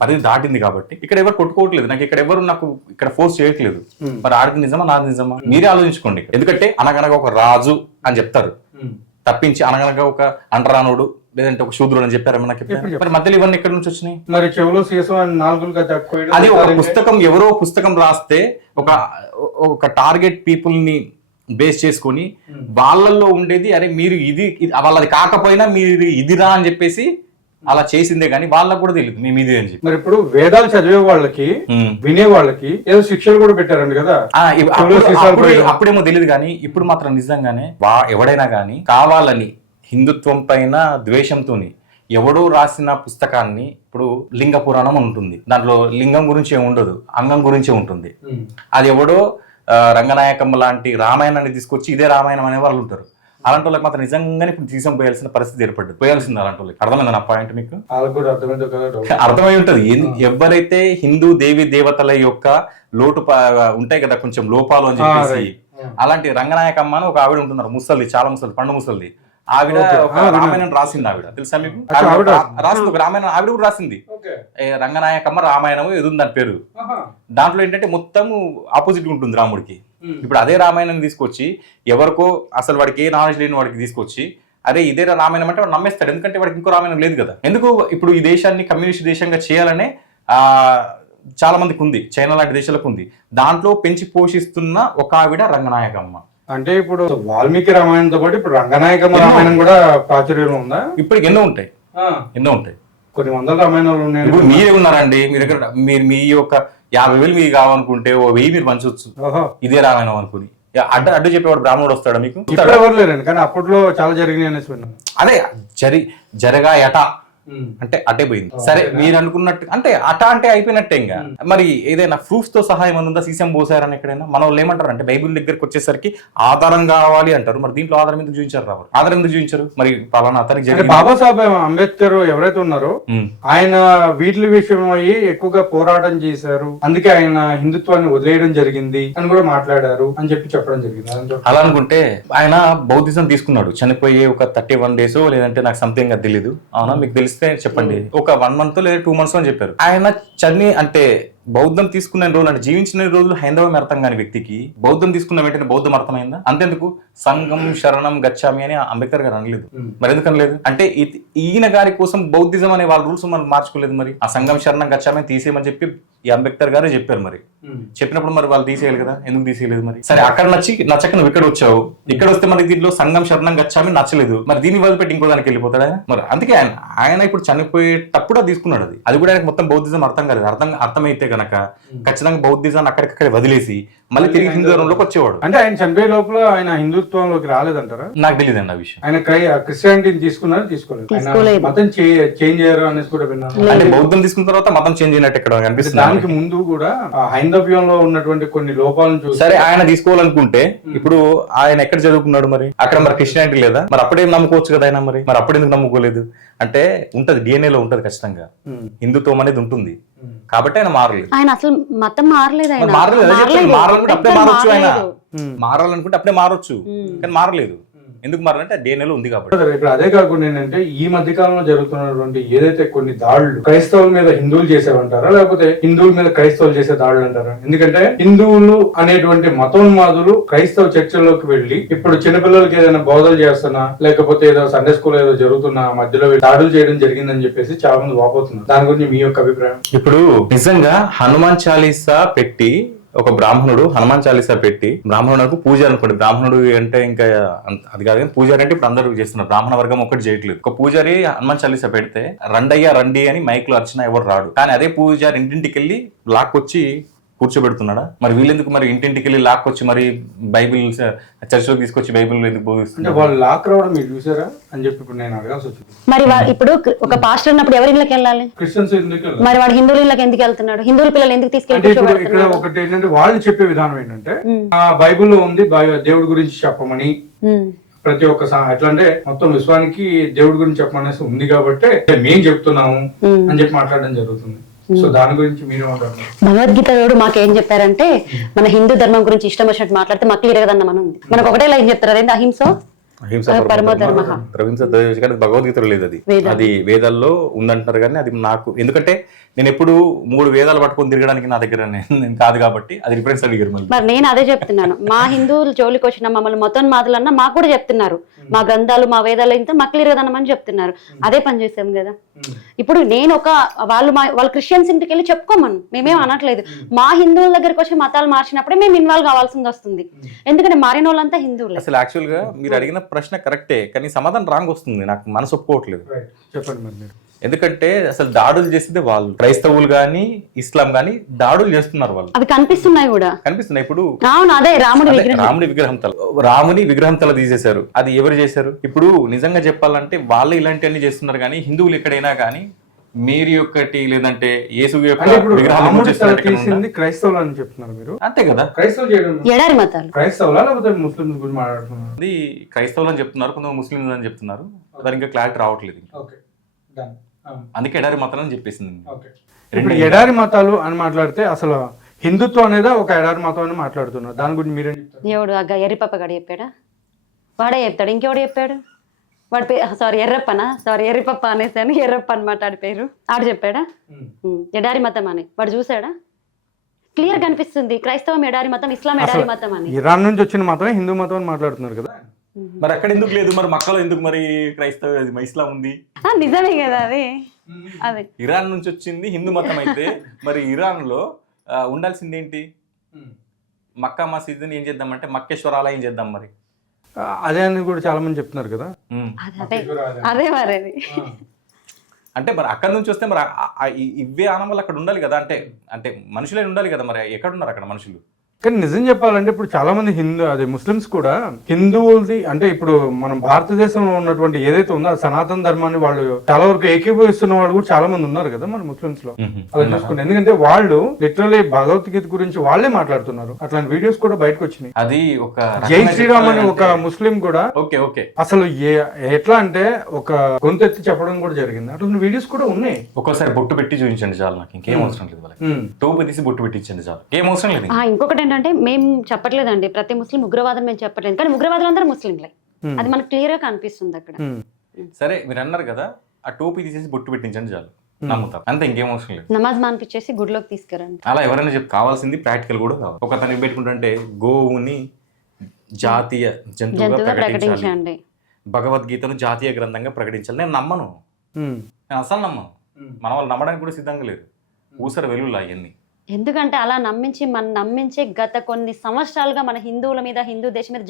పరిధి దాటింది కాబట్టి ఇక్కడ ఎవరు కొట్టుకోవట్లేదు. నాకు ఇక్కడ ఎవరు నాకు ఇక్కడ ఫోర్స్ చేయట్లేదు. మరి ఆడిది నిజమా నాది నిజమా మీరే ఆలోచించుకోండి. ఎందుకంటే అనగనగా ఒక రాజు అని చెప్తారు తప్పించి అనగనగా ఒక అంటరానుడు లేదంటే ఒక శూద్రుడు అని చెప్పారా మనకి? మరి మధ్యలో ఇవన్నీ ఎక్కడి నుంచి వచ్చినాయి? మరి చెవులో సీసం అని 4 అది ఒక పుస్తకం, ఎవరో పుస్తకం రాస్తే ఒక టార్గెట్ పీపుల్ ని బేస్ చేసుకొని వాళ్ళల్లో ఉండేది అరే మీరు ఇది వాళ్ళది కాకపోయినా మీరు ఇదిరా అని చెప్పేసి అలా చేసిందే కానీ వాళ్ళకు కూడా తెలియదు మేము ఇది అని చెప్పి. మరి ఇప్పుడు వేదాలు చదివే వాళ్ళకి వినే వాళ్ళకి ఏదో శిక్షలు కూడా పెట్టారండి కదా. అప్పుడేమో తెలియదు కానీ ఇప్పుడు మాత్రం నిజంగానే ఎవడైనా కానీ కావాలని హిందుత్వం పైన ద్వేషంతోని ఎవడో రాసిన పుస్తకాన్ని, ఇప్పుడు లింగ పురాణం ఉంటుంది, దాంట్లో లింగం గురించి ఏమి ఉండదు, అంగం గురించే ఉంటుంది. అది ఎవడో రంగనాయకమ్మ లాంటి రామాయణాన్ని తీసుకొచ్చి ఇదే రామాయణం అనే వాళ్ళు ఉంటారు. అలాంటి వాళ్ళకి మాత్రం నిజంగానే ఇప్పుడు తీసం పోయాల్సిన పరిస్థితి ఏర్పడ్డది. పోయాల్సింది అలాంటి వాళ్ళకి. అర్థమైంది నా పాయింట్ మీకు? అర్థమై ఉంటది. ఎవరైతే హిందూ దేవి దేవతల యొక్క లోటు ఉంటాయి కదా కొంచెం లోపాలు అని చెప్పేసి, అలాంటి రంగనాయకమ్మ అని ఒక ఆవిడ ఉంటున్నారు, ముసలి, చాలా ముసలి, పండు ముసలి. ఆవిడ ఒక రామాయణం రాసింది. ఆవిడ తెలుసా మీకు? రాసింది ఒక రామాయణం, ఆవిడ కూడా రాసింది. రంగనాయకమ్మ రామాయణం ఏది ఉంది దాని పేరు. దాంట్లో ఏంటంటే మొత్తం ఆపోజిట్ ఉంటుంది రాముడికి. ఇప్పుడు అదే రామాయణం తీసుకొచ్చి ఎవరికో అసలు వాడికి ఏ నాలెడ్జ్ లేని వాడికి తీసుకొచ్చి అరే ఇదే రామాయణం అంటే వాడు నమ్మేస్తాడు. ఎందుకంటే వాడికి ఇంకో రామాయణం లేదు కదా. ఎందుకు ఇప్పుడు ఈ దేశాన్ని కమ్యూనిస్ట్ దేశంగా చేయాలనే చాలా మందికి ఉంది, చైనా లాంటి దేశాలకు ఉంది. దాంట్లో పెంచి పోషిస్తున్న ఒక ఆవిడ రంగనాయకమ్మ. అంటే ఇప్పుడు వాల్మీకి రామాయణంతో పాటు ఇప్పుడు రంగనాయకమ్మ రామాయణం కూడా ప్రాచుర్యంలో ఉందా? ఇప్పటికి ఎన్నో ఉంటాయి, ఎన్నో ఉంటాయి, కొన్ని వందల రామాయణాలు ఉన్నాయి. ఇప్పుడు మీరే ఉన్నారండి, మీ దగ్గర మీరు మీ యొక్క 50,000 మీకు కావాలనుకుంటే 1000 మీరు పంచవచ్చు ఇదే రామాయణం అనుకుని. అడ్డు చెప్పేవాడు బ్రాహ్మణుడు వస్తాడా మీకు? ఎవరు లేరండి, కానీ అప్పట్లో చాలా జరిగినాయి అనేసి విన్నాను. అదే జరగాయట అంటే అటే పోయింది. సరే మీరు అనుకున్నట్టు అంటే అంటే అయిపోయినట్టే. ఇంకా మరి ఏదైనా ప్రూఫ్ తో సహాయం ఉందా? సీసం పోసారని ఎక్కడైనా మన వాళ్ళు ఏమంటారు అంటే బైబిల్ దగ్గరకు వచ్చేసరికి ఆధారం కావాలి అంటారు. మరి దీంట్లో ఆధారం ఎందుకు చూపించారు? రావాలి ఆధారం ఎందుకు చూపించారు? మరి పలానా అతనికి బాబాసాహెబ్ అంబేద్కర్ ఎవరైతే ఉన్నారో ఆయన వీటి విషయం అయ్యి ఎక్కువగా పోరాటం చేశారు, అందుకే ఆయన హిందుత్వాన్ని వదిలేయడం జరిగింది అని కూడా మాట్లాడారు అని చెప్పడం జరిగింది. అలా అనుకుంటే ఆయన బౌద్ధిజం తీసుకున్నాడు చనిపోయే ఒక 31 days లేదంటే నాకు సంథింగ్ అది తెలీదు. అవునా మీకు తెలిసి చెప్పండి. ఒక 1 month లేదా 2 months అని చెప్పారు. ఆయన అంటే బౌద్ధం తీసుకున్న రోజులు అంటే జీవించిన రోజులు హైందవం అర్థం కాని వ్యక్తికి బౌద్ధం తీసుకున్న వెంటనే బౌద్ధం అర్థమైందా? అంతేందుకు సంఘం శరణం గచ్చామి అని అంబేద్కర్ గారు అనలేదు. మరి ఎందుకు అనలేదు అంటే ఈయన గారి కోసం బౌద్ధిజం అనే వాళ్ళ రూల్స్ మనం మార్చుకోలేదు. మరి ఆ సంఘం శరణం గచ్చామి తీసేయమని చెప్పి ఈ అంబేద్కర్ గారే చెప్పారు. మరి చెప్పినప్పుడు మరి వాళ్ళు తీసేయాలి కదా, ఎందుకు తీసేయలేదు? మరి సరే అక్కడ నచ్చక నువ్వు ఇక్కడ వచ్చావు, ఇక్కడ వస్తే మరి దీంట్లో సంఘం శరణం గచ్చామి నచ్చలేదు, మరి దీన్ని వదిలిపెట్టి ఇంకో దానికి వెళ్ళిపోతాడు ఆయన. మరి అందుకే ఆయన ఇప్పుడు చనిపోయేటప్పుడు అది తీసుకున్నాడు. అది కూడా ఆయనకు మొత్తం బౌద్ధిజం అర్థం కాలేదు. అర్థమైతే కనుక ఖచ్చితంగా బౌద్ధిజాన్ని అక్కడికక్కడ వదిలేసి మళ్ళీ తిరిగి హిందూ ధర్మంలోకి వచ్చేవాడు. అంటే ఆయన చనిపోయే లోపల ఆయన హిందుత్వంలోకి రాలేదంటారా? నాకు తెలియదు అండి ఆ విషయం. ఆయన క్రిస్టియానిటీని తీసుకున్నారు, తీసుకోలేదు, మతం చేంజ్ అయ్యారు అనేసి కూడా విన్నాను. అంటే బౌద్ధం తీసుకున్న తర్వాత మతం చేంజ్ అయినట్టు ఇక్కడ అనిపిస్తుంది. దానికి ముందు కూడా హైందవ్యంలో ఉన్నటువంటి కొన్ని లోపాలను చూసి సరే ఆయన తీసుకోవాలనుకుంటే ఇప్పుడు ఆయన ఎక్కడ చదువుకున్నాడు? మరి అక్కడ మరి క్రిస్టియానిటీ లేదా? మరి అప్పుడేం నమ్ముకోవచ్చు కదా ఆయన. మరి అప్పుడెందుకు నమ్ముకోలేదు? అంటే ఉంటది, DNA లో ఉంటది ఖచ్చితంగా, హిందుత్వం అనేది ఉంటుంది కాబట్టి ఆయన మారలేదు. ఆయన అసలు మతం మారలేదు. మారాలనుకుంటే అప్పుడే మారొచ్చు, ఆయన మారాలనుకుంటే అప్పుడే మారొచ్చు, కానీ మారలేదు. ఎందుకు మారాలంటే DNA ఉంది కాబట్టి. ఇప్పుడు అదే కాకుండా ఏంటంటే ఈ మధ్య కాలంలో జరుగుతున్నటువంటి ఏదైతే కొన్ని దాడులు క్రైస్తవుల మీద హిందువులు చేసేవంటారా, లేకపోతే హిందువుల మీద క్రైస్తవులు చేసే దాడులు అంటారా? ఎందుకంటే హిందువులు అనేటువంటి మతోన్మాదులు క్రైస్తవ చర్చల్లోకి వెళ్లి ఇప్పుడు చిన్నపిల్లలకి ఏదైనా బోధలు చేస్తున్నా, లేకపోతే ఏదో సండే స్కూల్ ఏదో జరుగుతున్నా మధ్యలో దాడులు చేయడం జరిగిందని చెప్పేసి చాలా మంది వాపోతున్నారు. దాని గురించి మీ యొక్క అభిప్రాయం? ఇప్పుడు నిజంగా హనుమాన్ చాలీసా పెట్టి ఒక బ్రాహ్మణుడు హనుమాన్ చాలీసా పెట్టి బ్రాహ్మణులకు పూజ అనుకోండి. బ్రాహ్మణుడు అంటే ఇంకా అది కాదు, కానీ పూజారి అంటే ఇప్పుడు అందరూ చేస్తున్నారు, బ్రాహ్మణ వర్గం ఒకటి చేయట్లేదు. ఒక పూజారి హనుమాన్ చాలీసా పెడితే రండయ్య రండి అని మైక్ లో అర్చన ఎవరు రాడు, కానీ అదే పూజారి ఇంటింటికి వెళ్ళి లాక్కొచ్చి కూర్చోబెడుతున్నాడా? మరి వీళ్ళెందుకు మరి ఇంటింటికి వెళ్ళి లాక్కొచ్చి మరి బైబిల్ చర్చిలోకి తీసుకొచ్చి బైబిల్ ఎందుకు బోధిస్తున్నారు? వాళ్ళు లాక్ రావడం మీరు చూసారా అని చెప్పి ఇప్పుడు నేను అడగాల్సి వచ్చింది. మరి ఇప్పుడు ఒక పాస్టర్ ఉన్నప్పుడు ఎవరి ఇళ్ళకి వెళ్ళాలి? క్రిస్టియన్స్ ఎందుకు? మరి వాడు హిందువుల ఇళ్ళకి ఎందుకు వెళ్తున్నాడు? హిందువుల పిల్లలు ఎందుకు తీసుకెళ్ళి? ఇక్కడ ఒకటి ఏంటంటే వాళ్ళు చెప్పే విధానం ఏంటంటే బైబిల్లో ఉంది దేవుడి గురించి చెప్పమని, ప్రతి ఒక్క ఎట్లా అంటే మొత్తం విశ్వానికి దేవుడి గురించి చెప్పమనేసి ఉంది కాబట్టి మేం చెప్తున్నాము అని చెప్పి మాట్లాడడం జరుగుతుంది. సో దాని గురించి మీరు భగవద్గీత మాకేం చెప్పారంటే మన హిందూ ధర్మం గురించి ఇష్టం వచ్చినట్టు మాట్లాడితే మక్కలు ఇరగదన్న మనం మనకు ఒకటే లైన్ చెప్తారు, అదేంటి అహింస అహింస పరమో ధర్మః. అహింస కానీ భగవద్గీతలో లేదు అది. వేదాలు. అది వేదాల్లో ఉందంటారు కానీ అది నాకు ఎందుకంటే నేను ఎప్పుడు 3 వేదాలు పట్టుకొని తిరగడానికి నా దగ్గర నేను కాదు కాబట్టి అది రిఫరెన్స్ అడిగారు మళ్ళీ. మరి నేను అదే చెప్తున్నాను, మా హిందువులు జోలికి వచ్చిన మమ్మల్ని మొత్తం మాటలన్నా మాకు కూడా చెప్తున్నారు, మా గ్రంథాలు మా వేదాలు ఇంత మాకు క్లియర్ కదనమని చెప్తున్నారు. అదే పని చేసాం కదా. ఇప్పుడు నేను వాళ్ళు క్రిస్టియన్స్ ఇంటికి వెళ్ళి చెప్పుకోమను, మేమేం అనట్లేదు. మా హిందువుల దగ్గరకు వచ్చి మతాలు మార్చినప్పుడే మేము ఇన్వాల్వ్ కావాల్సింది వస్తుంది, ఎందుకంటే మారిన వాళ్ళంతా హిందువులు. అసలు యాక్చువల్ గా మీరు అడిగిన ప్రశ్న కరెక్టే కానీ సమాధానం రాంగ్ వస్తుంది, నాకు మనసు ఒప్పుకోవట్లేదు. చెప్పండి మరి మీరు. ఎందుకంటే అసలు దాడులు చేసేది వాళ్ళు, క్రైస్తవులు గానీ ఇస్లాం గానీ దాడులు చేస్తున్నారు వాళ్ళు. అవి కనిపిస్తున్నాయి కూడా, కనిపిస్తున్నాయి. ఇప్పుడు అవును, అదే రాముడి విగ్రహం తల తీసేశారు. అది ఎవరు చేశారు? ఇప్పుడు నిజంగా చెప్పాలంటే వాళ్ళు ఇలాంటివన్నీ చేస్తున్నారు కానీ హిందువులు ఎక్కడైనా కానీ మేరీ ఒక్కటి లేదంటే యేసు యొక్క తీసింది క్రైస్తవులు అని చెప్తున్నారు మీరు, అంతే కదా? క్రైస్తవులు చేయడం ఎడారి మతాలు క్రైస్తవులా లేకపోతే ముస్లింస్ గురించి మాట్లాడుతున్నారు? అది క్రైస్తవులు అని చెప్తున్నారు, కొంతమంది ముస్లింలు అని చెప్తున్నారు. దానికి ఇంకా క్లారిటీ రావట్లేదు. అందుకే ఎడారి మతాలు అని చెప్పేసింది. ఇప్పుడు ఎడారి మతాలు అని మాట్లాడితే అసలు హిందుత్వం అనేది ఒక ఎడారి మతం అని మాట్లాడుతున్నారు, దాని గురించి మీరేం చెప్తారు? ఎవడు ఎర్రిపప్ప గడి చెప్పాడా? వాడే చెప్తాడు, ఇంకెవడు చెప్పాడు? వాడి పేరు ఎర్రిపప్ప అనేసాను, ఎర్రప్ప అనమాట ఆడి పేరు. ఆడు చెప్పాడా ఎడారి మతం అని? వాడు చూసాడా? క్లియర్ కనిపిస్తుంది, క్రైస్తవం ఎడారి మతం, ఇస్లాం ఎడారి మతం అని. ఇరాన్ నుంచి వచ్చిన మతమే హిందూ మతం అని మాట్లాడుతున్నారు కదా. మరి అక్కడ ఎందుకు లేదు? మరి మక్కలో ఎందుకు మరి క్రైస్తవ ఇస్లాం ఉంది? నిజమే కదా అది ఇరాన్ నుంచి వచ్చింది హిందూ మతం అయితే మరి ఇరాన్ లో ఉండాల్సింది ఏంటి? మక్కా మసీదుని ఏం చేద్దామంటే మక్కేశ్వరాలయం చేద్దాం మరి. అదే అని కూడా చాలా మంది చెప్తున్నారు కదా. అదే మరి అంటే మరి అక్కడ నుంచి వస్తే మరి ఇవే ఆనవాళ్ళు అక్కడ ఉండాలి కదా. అంటే మనుషులే ఉండాలి కదా. మరి ఎక్కడ ఉన్నారు అక్కడ మనుషులు? కానీ నిజం చెప్పాలంటే ఇప్పుడు చాలా మంది ముస్లిమ్స్ కూడా హిందువులది అంటే ఇప్పుడు మనం భారతదేశంలో ఉన్నటువంటి ఏదైతే ఉందో ఆ సనాతన ధర్మాన్ని వాళ్ళు చాలా వరకు ఏకీభవిస్తున్న వాళ్ళు కూడా చాలా మంది ఉన్నారు కదా మన ముస్లిమ్స్ లో. అలా చూసుకుంటే ఎందుకంటే వాళ్ళు లిటరల్లీ భగవద్గీత గురించి వాళ్ళే మాట్లాడుతున్నారు, అట్లాంటి వీడియోస్ కూడా బయటకు వచ్చినాయి. అది ఒక జై శ్రీరామ్ అని ఒక ముస్లిం కూడా అసలు ఎట్లా అంటే ఒక గొంతెత్తి చెప్పడం కూడా జరిగింది, అట్లాంటి వీడియోస్ కూడా ఉన్నాయి. ఒక్కోసారి బొట్టు పెట్టి చూపించండి చాలు, నాకు ఇంకేం అవసరం లేదు. టోపు తీసి బొట్టు పెట్టించండి చాలు, ఏం అవసరం లేదు. ఇంకొకటి అంటే మేము చెప్పట్లేదండి ప్రతి ముస్లిం ఉగ్రవాదం మేము చెప్పట్లేదు, కానీ ఉగ్రవాదులు అందరూ ముస్లింలే, అది మనకు క్లియర్ గా కనిపిస్తుంది అక్కడ. సరే మీరు అన్నారు కదా, ఆ టోపీ తీసేసి బొట్టు పెట్టించండి చాలు, నమ్ముతారు అంతే, ఇంకేం అవసరం లేదు. నమాజ్ మానిపించేసి గుడిలోకి తీసుకురండి. అలా ఎవరైనా కావాల్సింది ప్రాక్టికల్ కూడా కావాలి. ఒక తను పెట్టుకుంటుంటే గోవుని జాతీయ జంతువుగా ప్రకటించండి, భగవద్గీతను జాతీయ గ్రంథంగా ప్రకటించాలి. నేను నమ్మను, నేను అసలు నమ్మను. మన వాళ్ళు నమ్మడానికి కూడా సిద్ధంగా లేదు. ఊసర వెలుగులు అవన్నీ. ఎందుకంటే అలా నమ్మించే గత కొన్ని సంవత్సరాలుగా మన హిందువుల మీద, హిందూ దేశం మీద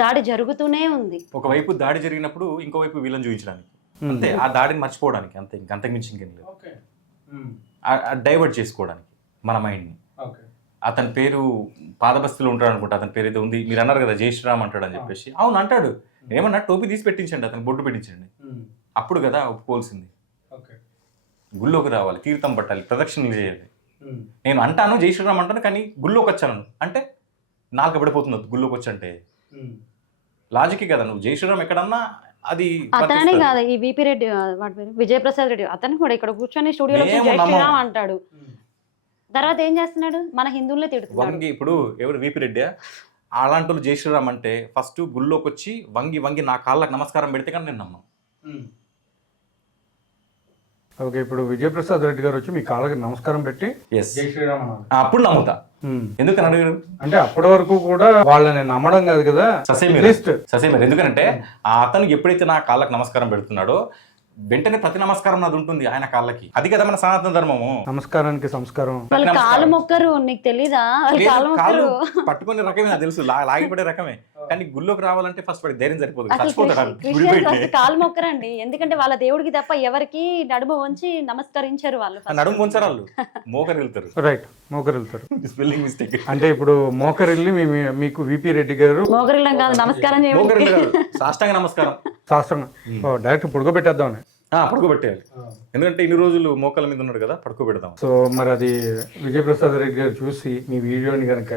దాడి జరుగుతూనే ఉంది. ఒకవైపు దాడి జరిగినప్పుడు ఇంకోవైపు వీళ్ళని చూపించడానికి, అంతే, ఆ దాడిని మర్చిపోవడానికి, అంతే, ఇంకంతకు మించి ఇంకేం లేదు. డైవర్ట్ చేసుకోవడానికి మన మైండ్ని. అతని పేరు పాదబస్తీలో ఉంటాడు అనుకుంటా, అతని పేరు ఏదో ఉంది. మీరు అన్నారు కదా జై శ్రీరామ్ అంటాడు అని చెప్పేసి. అవును అంటాడు. ఏమన్నా టోపీ తీసి పెట్టించండి, అతను బొట్టు పెట్టించండి, అప్పుడు కదా ఒప్పుకోవాల్సింది. గుళ్ళోకి రావాలి, తీర్థం పట్టాలి, ప్రదక్షిణలు చేయాలి. నేను అంటాను జై శ్రీరామ్ అంటాను, కానీ గుళ్ళోకి వచ్చాను అంటే నాలుగు పడిపోతుంది. గుళ్ళోకి వచ్చి అంటే లాజిక్ కదా. నువ్వు జై శ్రీరామ్ ఎక్కడన్నా అది అతనే కాదు, ఈ విపి రెడ్డి, వాడి పేరు విజయప్రసాద్ రెడ్డి, అతను కూడా ఇక్కడ కూర్చొని స్టూడియోలో జై శ్రీరామ్ అంటాడు. తర్వాత ఏం చేస్తున్నాడు? మన హిందువులే తిడుతున్నాడు. ఇప్పుడు ఎవరు విపి రెడ్డి అలాంటి వాళ్ళు జై శ్రీరామ్ అంటే ఫస్ట్ గుళ్ళోకి వచ్చి వంగి నా కాళ్ళకి నమస్కారం పెడితే కానీ నేను నమ్మను. ఓకే, ఇప్పుడు విజయప్రసాద్ రెడ్డి గారు వచ్చి మీ కాళ్ళకి నమస్కారం పెట్టి జై శ్రీరామ్ అప్పుడు నమ్ముతా. ఎందుకని అడిగారు అంటే అప్పటి వరకు కూడా వాళ్ళని నమ్మడం కాదు కదా. ససేమేర్ ఎందుకంటే అతను ఎప్పుడైతే నా కాళ్ళకి నమస్కారం పెడుతున్నాడో వెంటనే ప్రతి నమస్కారం నాది ఉంటుంది ఆయన కాళ్ళకి. అది కదా మన సనాతన ధర్మము. నమస్కారానికి సంస్కారం. వాళ్ళు కాలు మొక్కరు, నీకు తెలీదా? కాళ్ళు పట్టుకునే రకమే నాకు తెలుసు, లాగిపడే రకమే. కానీ గుళ్ళోకి రావాలంటే ఫస్ట్ వాడి ధైర్యం సరిపోదు. కాలు మొక్కరండి, ఎందుకంటే వాళ్ళ దేవుడికి తప్ప ఎవరికి నడుము వంచి నమస్కరించారు. వాళ్ళు నడుము వంచారు, వాళ్ళు మోకరిల్తారు. రైట్, మోకరిల్తారు. Spelling mistake. అంటే ఇప్పుడు మోకరిల్లి మీకు విపి రెడ్డి గారు మోకరిల్లం కాదు, నమస్కారం చేయండి, సాష్టాంగ నమస్కారం. శాస్త్రం డైరెక్ట్ పుడుకోబెట్టేద్దామని. పడుకోబెట్టేయాలి, ఎందుకంటే ఇన్ని రోజులు మోకాల మీద ఉన్నాడు కదా, పడుకోబెడదాం. సో మరి అది విజయప్రసాద్ రెడ్డి గారు చూసి మీ వీడియోని కనుక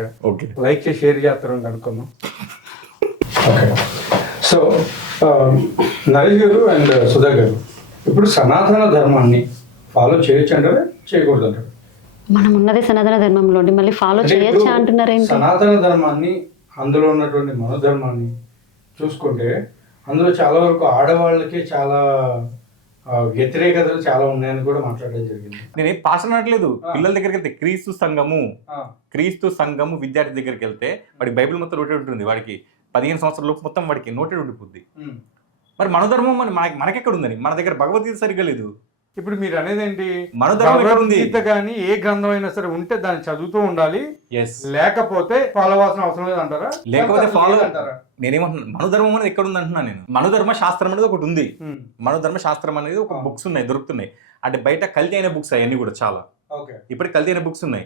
లైక్ చేసి షేర్ చేస్తారని అనుకున్నాం. సో నరేష్ గారు అండ్ సుధా గారు, ఇప్పుడు సనాతన ధర్మాన్ని ఫాలో చేయొచ్చు అంటారా, చేయకూడదు అంటారు? మనం ఉన్నది సనాతన ధర్మంలో, మళ్ళీ ఫాలో చేయొచ్చా అంటున్నారేంటి? సనాతన ధర్మాన్ని, అందులో ఉన్నటువంటి మనోధర్మాన్ని చూసుకుంటే అందులో చాలా వరకు ఆడవాళ్ళకి చాలా వ్యతిరేకతలు చాలా ఉన్నాయని కూడా మాట్లాడడం జరిగింది. నేనేం పాస్ అనట్లేదు. పిల్లల దగ్గరికి వెళ్తే క్రీస్తు సంఘము విద్యార్థి దగ్గరికి వెళ్తే వాడికి బైబిల్ మొత్తం నోటెడ్ ఉంటుంది. వాడికి 15 సంవత్సరాల లోపు మొత్తం వాడికి నోటెడ్ ఉండిపోద్ది. మరి మనధర్మం మనకెక్కడ ఉందని? మన దగ్గర భగవద్గీత సరిగ్గా లేదు. ఇప్పుడు మీరు అనేది ఏంటి? భగవద్గీత కానీ ఏ గ్రంథం అయినా సరే ఉంటే దాన్ని చదువుతూ ఉండాలి, లేకపోతే ఫాలో అవ్వాల్సిన అవసరం లేదు అంటారా? లేకపోతే ఫాలో అంటారా? నేనేమంటున్నాను, మనుధర్మం అనేది ఎక్కడ ఉంది అంటున్నాను నేను. మనుధర్మ శాస్త్రం అనేది ఒకటి ఉంది. మనుధర్మ శాస్త్రం అనేది ఒక బుక్స్ ఉన్నాయి, దొరుకుతున్నాయి. అంటే బయట కల్తీ అయిన బుక్స్ అవన్నీ కూడా చాలా ఇప్పుడు కల్తీ అయిన బుక్స్ ఉన్నాయి.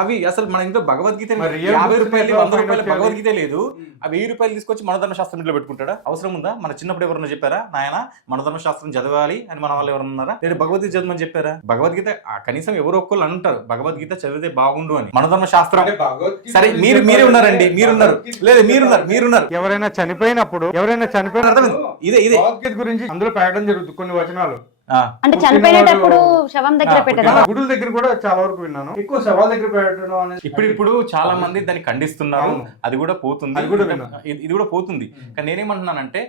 అవి అసలు మన ఇంట్లో భగవద్గీత 50 రూపాయలు 100 రూపాయలు భగవద్గీత లేదు. ఆ 1000 రూపాయలు తీసుకొచ్చి మనధర్మ శాస్త్రం ఇంట్లో పెట్టుకుంటాడా? అవసరం ఉందా? మన చిన్నప్పుడు ఎవరన్నా చెప్పారా నాయన మనధర్మ శాస్త్రం చదవాలి అని? మన వాళ్ళు ఎవరన్నా ఉన్నారా? లేదు భగవద్గీత చదవమని చెప్పారా? భగవద్గీత కనీసం ఎవరో ఒక్కళ్ళు అంటారు భగవద్గీత చదివితే బాగుండు అని. మనధర్మ శాస్త్రం సరే మీరే ఉన్నారండి, మీరున్నారు, లేదు మీరున్నారు. ఎవరైనా చనిపోయినప్పుడు ఇదే భగవద్గీత గురించి అందులో పెట్టడం జరుగుతుంది కొన్ని వచనాలు. అంటే చనిపోయినప్పుడు శవం దగ్గర పెట్టడం, గుడుల దగ్గర కూడా చాలా వరకు విన్నాను. ఎక్కువ శవాల దగ్గర పెట్టడం అనేది ఇప్పుడు చాలా మంది దాన్ని ఖండిస్తున్నారు. అది కూడా పోతుంది, ఇది కూడా పోతుంది. కానీ నేనేమంటున్నానంటే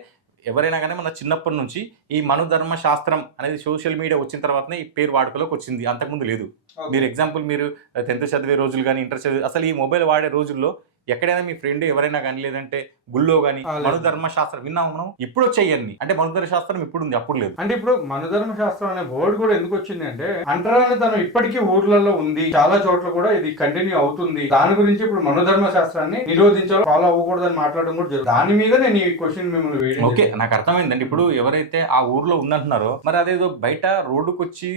ఎవరైనా కానీ మన చిన్నప్పటి నుంచి ఈ మనుధర్మ శాస్త్రం అనేది సోషల్ మీడియా వచ్చిన తర్వాతనే ఈ పేరు వాడుకలోకి వచ్చింది. అంతకుముందు లేదు. మీరు ఎగ్జాంపుల్ మీరు 10th చదివే రోజులు కానీ ఇంటర్ చదివే అసలు ఈ మొబైల్ వాడే రోజుల్లో ఎక్కడైనా మీ ఫ్రెండ్ ఎవరైనా కానీ లేదంటే గుళ్ళో కానీ మనుధర్మ శాస్త్రం విన్నాము మనం. ఇప్పుడు వచ్చేయన్ని అంటే మనుధర్మ శాస్త్రం ఇప్పుడు ఉంది, అప్పుడు లేదు. అంటే ఇప్పుడు మనుధర్మ శాస్త్రం అనే వర్డ్ కూడా ఎందుకు వచ్చింది అంటే అంటరానితనం ఇప్పటికీ ఊర్లలో ఉంది, చాలా చోట్ల కూడా ఇది కంటిన్యూ అవుతుంది. దాని గురించి ఇప్పుడు మనుధర్మ శాస్త్రాన్ని నిరోధించాలో ఫాలో అవ్వకూడదని మాట్లాడడం కూడా జరుగుతుంది. దాని మీద నేను ఈ క్వశ్చన్ మిమ్మల్ని వేయడం. ఓకే, నాకు అర్థమైందండి. ఇప్పుడు ఎవరైతే ఆ ఊర్లో ఉందంటున్నారో మరి అదేదో బయట రోడ్డుకు వచ్చి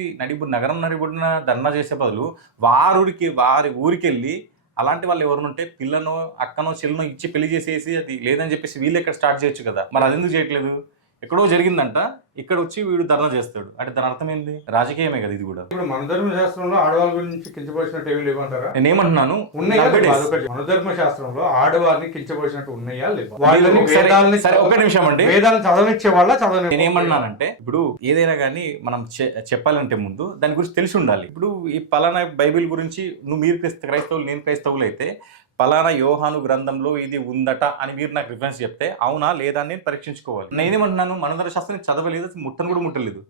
నగరం నడిబడిన ధర్నా చేసే బదులు వారి ఊరికి వెళ్ళి అలాంటి వాళ్ళు ఎవరు ఉంటే పిల్లను అక్కనో చెల్లునో ఇచ్చి పెళ్లి చేసేసి అది లేదని చెప్పేసి వీళ్ళు ఎక్కడ స్టార్ట్ చేయొచ్చు కదా. మరి అది ఎందుకు చేయట్లేదు? ఎక్కడో జరిగిందంట, ఇక్కడ వచ్చి వీడు ధర్నా చేస్తాడు అంటే దాని అర్థం ఏంటి? రాజకీయమే కదా ఇది కూడా. ఇప్పుడు మనధర్మ శాస్త్రంలో ఆడవాళ్ళ గురించి కించపరిచినట్టు ఏమి లేవంటారా? నేనేమంటున్నాను, మనధర్మ శాస్త్రంలో ఆడవాళ్ళని కించపరిచినట్టు ఉన్నాయా లేవా? ఒక నిమిషం అండి, వేదాలను చదవనిచ్చే వాళ్ళ చదవని. నేనేమన్నానంటే ఇప్పుడు ఏదైనా కానీ మనం చెప్పాలంటే ముందు దాని గురించి తెలిసి ఉండాలి. ఇప్పుడు ఈ పలానా బైబిల్ గురించి మీరు క్రైస్తవులు నేను క్రైస్తవులు అయితే పలానా యోహాను గ్రంథంలో ఇది ఉందట అని మీరు నాకు రిఫరెన్స్ చెప్తే అవునా లేదా అని నేను పరీక్షించుకోవాలి. నేనేమంటున్నాను, మనధర్మ శాస్త్రం చదవలేదు, ముట్టను కూడా ముట్టలేదు,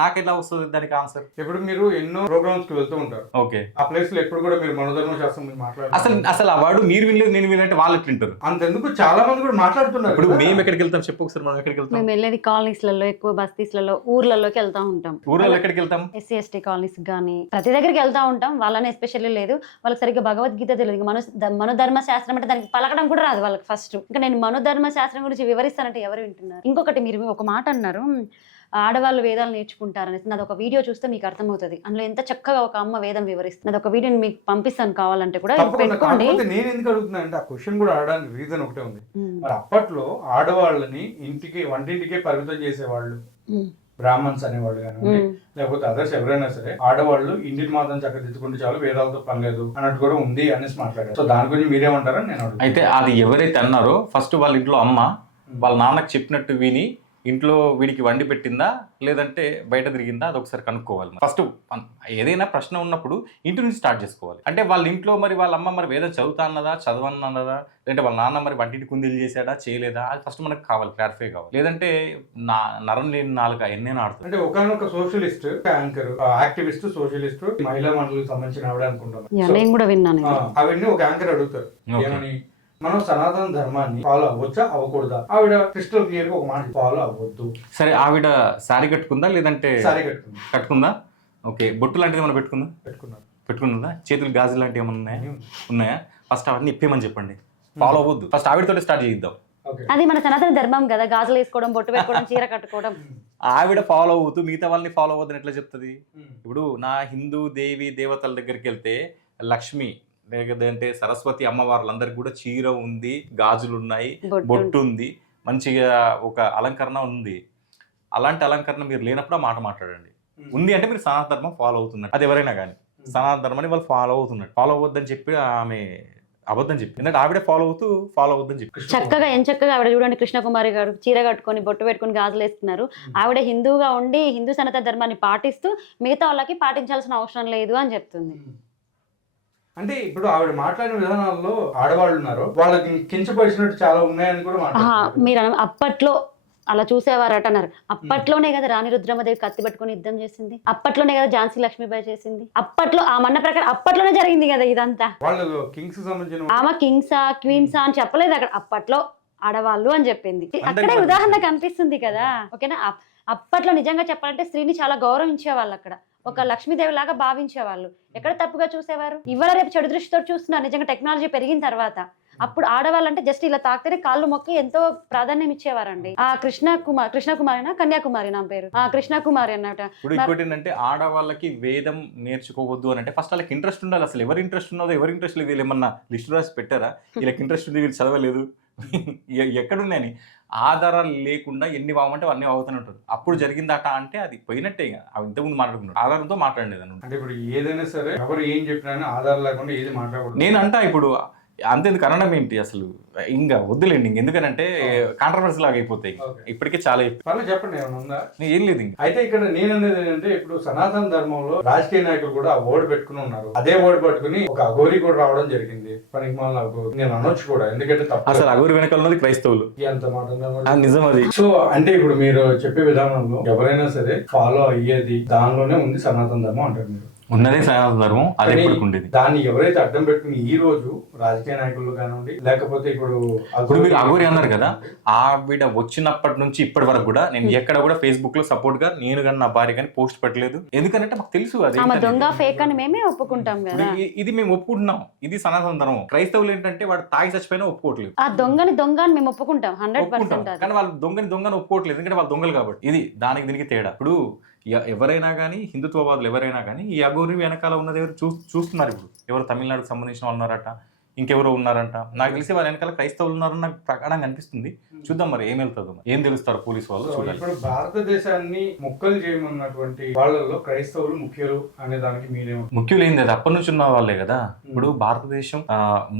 నాకెట్లా వస్తుంది దానికి ఆన్సర్? ఇప్పుడు మీరు ఎన్నో ప్రోగ్రామ్స్ కి వెళ్తూ ఉంటారు. ఓకే, ఆ ప్లేస్ లో ఎప్పుడు కూడా మీరు మనధర్మ శాస్త్రం గురించి మాట్లాడారు. అసలు ఆ వాడు మీరు వినలేదు నేను వినంటే వాళ్ళు ఎట్లుంటారు? అంతెందుకు చాలా మంది కూడా మాట్లాడుతున్నారు. ఇప్పుడు మేము ఎక్కడికి వెళ్తాం చెప్పు ఒకసారి. మనం ఎక్కడికి వెళ్తాం? మేము వెళ్ళేది కాలనీస్లలో, ఎక్కువ బస్తీస్లలో, ఊర్లలోకి వెళ్తా ఉంటాం. ఊర్లలో ఎక్కడికి వెళ్తాం? SC ST కాలనీస్ గానీ ప్రతి దగ్గరికి వెళ్తా ఉంటాం. వాళ్ళని ఎస్పెషల్లీ లేదు, వాళ్ళకి సరిగ్గా భగవద్గీత తెలియదు. మనోధర్మ శాస్త్రం అంటే దానికి పలకడం కూడా రాదు వాళ్ళకి ఫస్ట్. ఇంకా నేను మనోధర్మ శాస్త్రం గురించి వివరిస్తానంటే ఎవరు వింటున్నారు? ఇంకొకటి మీరు ఒక మాట అన్నారు, ఆడవాళ్ళు వేదాలు నేర్చుకుంటారనేసి. నాది ఒక వీడియో చూస్తే మీకు అర్థమవుతుంది. అందులో ఎంత చక్కగా ఒక అమ్మ వేదం వివరిస్తుంది. ఒక వీడియోని మీకు పంపిస్తాను కావాలంటే కూడా పెట్టుకోండి. నేను ఎందుకు అడుగుతున్నా అంటే ఆ క్వశ్చన్ కూడా అడగడానికి రీజన్ ఒకటే ఉంది. మరి అప్పట్లో ఆడవాళ్ళని వంటింటికే పరిమితం చేసేవాళ్ళు, బ్రాహ్మణ్స్ అనేవాళ్ళు కానీ లేకపోతే అదర్స్ ఎవరైనా సరే ఆడవాళ్ళు ఇంటిని మాత్రం చక్కదిద్దుకుంటే చాలు, వేదాలతో పని లేదు అన్నట్టు కూడా ఉంది అనేసి మాట్లాడారు. సో దాని గురించి మీరేమంటారని నేను అడుగుతాను. అయితే అది ఎవరైతే అన్నారో ఫస్ట్ వాళ్ళ ఇంట్లో అమ్మ వాళ్ళ నాన్నకు చెప్పినట్టు విని ఇంట్లో వీడికి వండి పెట్టిందా లేదంటే బయట తిరిగిందా అది ఒకసారి కనుక్కోవాలి. ఫస్ట్ ఏదైనా ప్రశ్న ఉన్నప్పుడు ఇంటి నుంచి స్టార్ట్ చేసుకోవాలి. అంటే వాళ్ళ ఇంట్లో మరి వాళ్ళ అమ్మ మరి వేదం చదువుతా అన్నదా, చదవన్నదా, లేదంటే వాళ్ళ నాన్న మరి వంటింటి కుందీలు చేశాడా చేయలేదా, అది ఫస్ట్ మనకు కావాలి, క్లారిఫై కావాలి. లేదంటే నరం లేని నాలుగు ఎన్నేనా ఆడుతుంది. అంటే ఒకనొక సోషలిస్ట్, యాంకర్, యాక్టివిస్ట్, సోషలిస్ట్, మహిళా మండలికి సంబంధించిన ఆవిడ అనుకుంటాను. నేను కూడా విన్నాను. అవన్నీ ఒక యాంకర్ అడుగుతారు, ఏమని మనం సనాతన ధర్మాన్ని ఫాలో అవ్వచ్చా అవ్వకూడదా? ఆవిడ క్రిస్టల్ క్లియర్ గా ఒక మాట, ఫాలో అవ్వద్దు. సరే, ఆవిడ సారీ కట్టుకుందా లేదంటే సారీ కట్టుకుందా? ఓకే, బొట్టు లాంటిది ఏమైనా పెట్టుకున్నదా? చేతులు గాజు లాంటివి ఏమన్నా ఉన్నాయా? ఫస్ట్ అవన్నీ ఇప్పేమని చెప్పండి. ఫాలో అవ్వద్దు, ఫస్ట్ ఆవిడతో స్టార్ట్ చేద్దాం. అది మన సనాతన ధర్మం కదా, గాజులు వేసుకోవడం, బొట్టు పెట్టుకోవడం, చీర కట్టుకోవడం. ఆవిడ ఫాలో అవుతూ మిగతా వాళ్ళని ఫాలో అవ్వద్దని ఎట్లా చెప్తుంది? ఇప్పుడు నా హిందూ దేవతల దగ్గరికి వెళ్తే లక్ష్మి లేదంటే సరస్వతి అమ్మవార్లందరికి కూడా చీర ఉంది, గాజులు ఉన్నాయి, బొట్టు ఉంది, మంచిగా ఒక అలంకరణ ఉంది. అలాంటి అలంకరణ మీరు లేనప్పుడు ఆ మాట మాట్లాడండి. ఉంది అంటే మీరు సనాతన ధర్మం ఫాలో అవుతున్నారు. అది ఎవరైనా కానీ సనాతన ధర్మాన్ని వాళ్ళు ఫాలో అవుతున్నారు. ఫాలో అవ్వద్దని చెప్పి ఆమె అబద్ధం చెప్పి, ఎందుకంటే ఆవిడే ఫాలో అవుద్దని చెప్పి చక్కగా చక్కగా ఆవిడ చూడండి, కృష్ణకుమారి గారు చీర కట్టుకొని బొట్టు పెట్టుకొని గాజులు వేస్తున్నారు. ఆవిడ హిందూగా ఉండి హిందూ సనాతన ధర్మాన్ని పాటిస్తూ మిగతా వాళ్ళకి పాటించాల్సిన అవసరం లేదు అని చెప్తుంది. అంటే ఇప్పుడు ఆవిడ మాట్లాడిన విధానాల్లో ఆడవాళ్ళు ఉన్నారు, వాళ్ళకి కించపరిచినట్టు చాలా ఉన్నాయని కూడా మాట్లాడుతున్నారు. మీరు అప్పట్లో అలా చూసేవారట అన్నారు. అప్పట్లోనే కదా రాణి రుద్రమదేవి కత్తి పట్టుకొని యుద్ధం చేసింది, అప్పట్లోనే కదా ఝాన్సీ లక్ష్మీబాయి చేసింది, అప్పట్లో ఆ మన్న ప్రకారం అప్పట్లోనే జరిగింది కదా ఇదంతా. వాళ్ళు కింగ్స్ సంబంధించిన ఆమె కింగ్సా క్వీన్సా అని చెప్పలేదు అక్కడ, అప్పట్లో ఆడవాళ్ళు అని చెప్పింది. అక్కడే ఉదాహరణ కనిపిస్తుంది కదా. ఓకేనా, అప్పట్లో నిజంగా చెప్పాలంటే స్త్రీని చాలా గౌరవించేవాళ్ళు, అక్కడ ఒక లక్ష్మీదేవి లాగా భావించేవాళ్ళు. ఎక్కడ తప్పుగా చూసేవారు? ఇవాళ రేపు చెడు దృష్టితో చూస్తున్నారు నిజంగా టెక్నాలజీ పెరిగిన తర్వాత. అప్పుడు ఆడవాళ్ళంటే జస్ట్ ఇలా తాకితేనే కాళ్ళు మొక్కి ఎంతో ప్రాధాన్యం ఇచ్చేవారండి. ఆ కృష్ణకుమారినా కన్యాకుమారి నా పేరు, ఆ కృష్ణకుమారి అన్నమాట. ఇప్పుడు ఇంకోటి ఏంటంటే ఆడవాళ్ళకి వేదం నేర్చుకోవద్దు అని అంటే ఫస్ట్ వాళ్ళకి ఇంట్రెస్ట్ ఉండాలి. అసలు ఎవరు ఇంట్రెస్ట్ ఉన్నదో ఎవరు ఇంట్రెస్ట్ లేదు, వీళ్ళు ఏమన్నా లిస్ట్ రాసి పెట్టారా వీళ్ళకి ఇంట్రెస్ట్ ఉంది వీళ్ళు చదవలేదు ఎక్కడున్నాయని ఆధారాలు లేకుండా ఎన్ని వామంటే అన్ని అవుతూనే ఉంటారు. అప్పుడు జరిగిందట అంటే అది పోయినట్టే. అవి ఇంతకుముందు మాట్లాడుకున్నారు, ఆధారంతో మాట్లాడలేదు అన్నమాట. అంటే ఇప్పుడు ఏదైనా సరే ఎవరు ఏం చెప్పినా ఆధారం లేకుండా ఏది మాట్లాడకూడదు. నేను అంటా ఇప్పుడు అంతేందుకు అనడం ఏంటి అసలు, ఇంకా వద్దులేండి. ఎందుకనంటే కాంట్రవర్సీ లాగా అయిపోతాయి. ఇప్పటికే చాలా చెప్పండి ఏమైనా ఉందా? ఏం లేదు. అయితే ఇక్కడ నేను అనేది ఏంటంటే, ఇప్పుడు సనాతన ధర్మంలో రాజకీయ నాయకులు కూడా ఆ ఓటు పెట్టుకుని ఉన్నారు. అదే ఓటు పట్టుకుని ఒక అఘోరి కూడా రావడం జరిగింది. పనికి మాలిన అఘోరి నేను అనొచ్చు కూడా, ఎందుకంటే అసలు అఘోరి వెనకాల ఉన్నది క్రైస్తవులు. ఎంత మాట నిజం అది. సో అంటే ఇప్పుడు మీరు చెప్పే విధానంలో ఎవరైనా సరే ఫాలో అయ్యేది దానిలోనే ఉంది సనాతన ధర్మం అంటారు మీరు. ఉన్నదే సనాతన ధర్మం, అదే ఉండేది. దాన్ని ఎవరైతే అడ్డం పెట్టుకుని ఈ రోజు రాజకీయ నాయకులు కానివ్వండి, లేకపోతే ఇప్పుడు మీరు అఘోరి అన్నారు కదా, ఆవిడ వచ్చినప్పటి నుంచి ఇప్పటి వరకు కూడా నేను ఎక్కడ కూడా ఫేస్బుక్ లో సపోర్ట్ గా నేను కానీ నా భార్య కానీ పోస్ట్ పెట్టలేదు. ఎందుకంటే మాకు తెలుసు అది దొంగ ఫేక్ అని మేమే ఒప్పుకుంటాం కదా. ఇది మేము ఒప్పుకుంటున్నాం, ఇది సనాతన ధర్మం. క్రైస్తవులు ఏంటంటే వాడు తాగి చచ్చిపోయినా ఒప్పుకోవట్లేదు. ఆ దొంగని దొంగ అని మేము ఒప్పుకుంటాం 100%. కానీ వాళ్ళు దొంగని ఒప్పుకోవట్లేదు, ఎందుకంటే వాళ్ళు దొంగలు కాబట్టి. ఇది దానికి దీనికి తేడా. ఇప్పుడు ఎవరైనా కానీ హిందుత్వవాదులు ఎవరైనా కానీ ఈ అఘోరి వెనకాల ఉన్నది ఎవరు చూస్తున్నారు. ఇప్పుడు ఎవరు తమిళనాడుకు సంబంధించిన వాళ్ళు ఉన్నారట, ఇంకెవరో ఉన్నారంట. నాకు తెలిసి వాళ్ళ వెనకాల క్రైస్తవులు ఉన్నారని నాకు ప్రకారంగా అనిపిస్తుంది. చూద్దాం మరి ఏం వెళ్తుందో, ఏం తెలుస్తారు పోలీసు వాళ్ళు చూడాలి. ఇప్పుడు భారతదేశాన్ని ముక్కలు చేయమన్నటువంటి వాళ్ళలో క్రైస్తవులు ముఖ్యులు అనే దానికి మీరేమో ముఖ్యులు ఏంది, అది అప్పటి నుంచి ఉన్న వాళ్ళే కదా. ఇప్పుడు భారతదేశం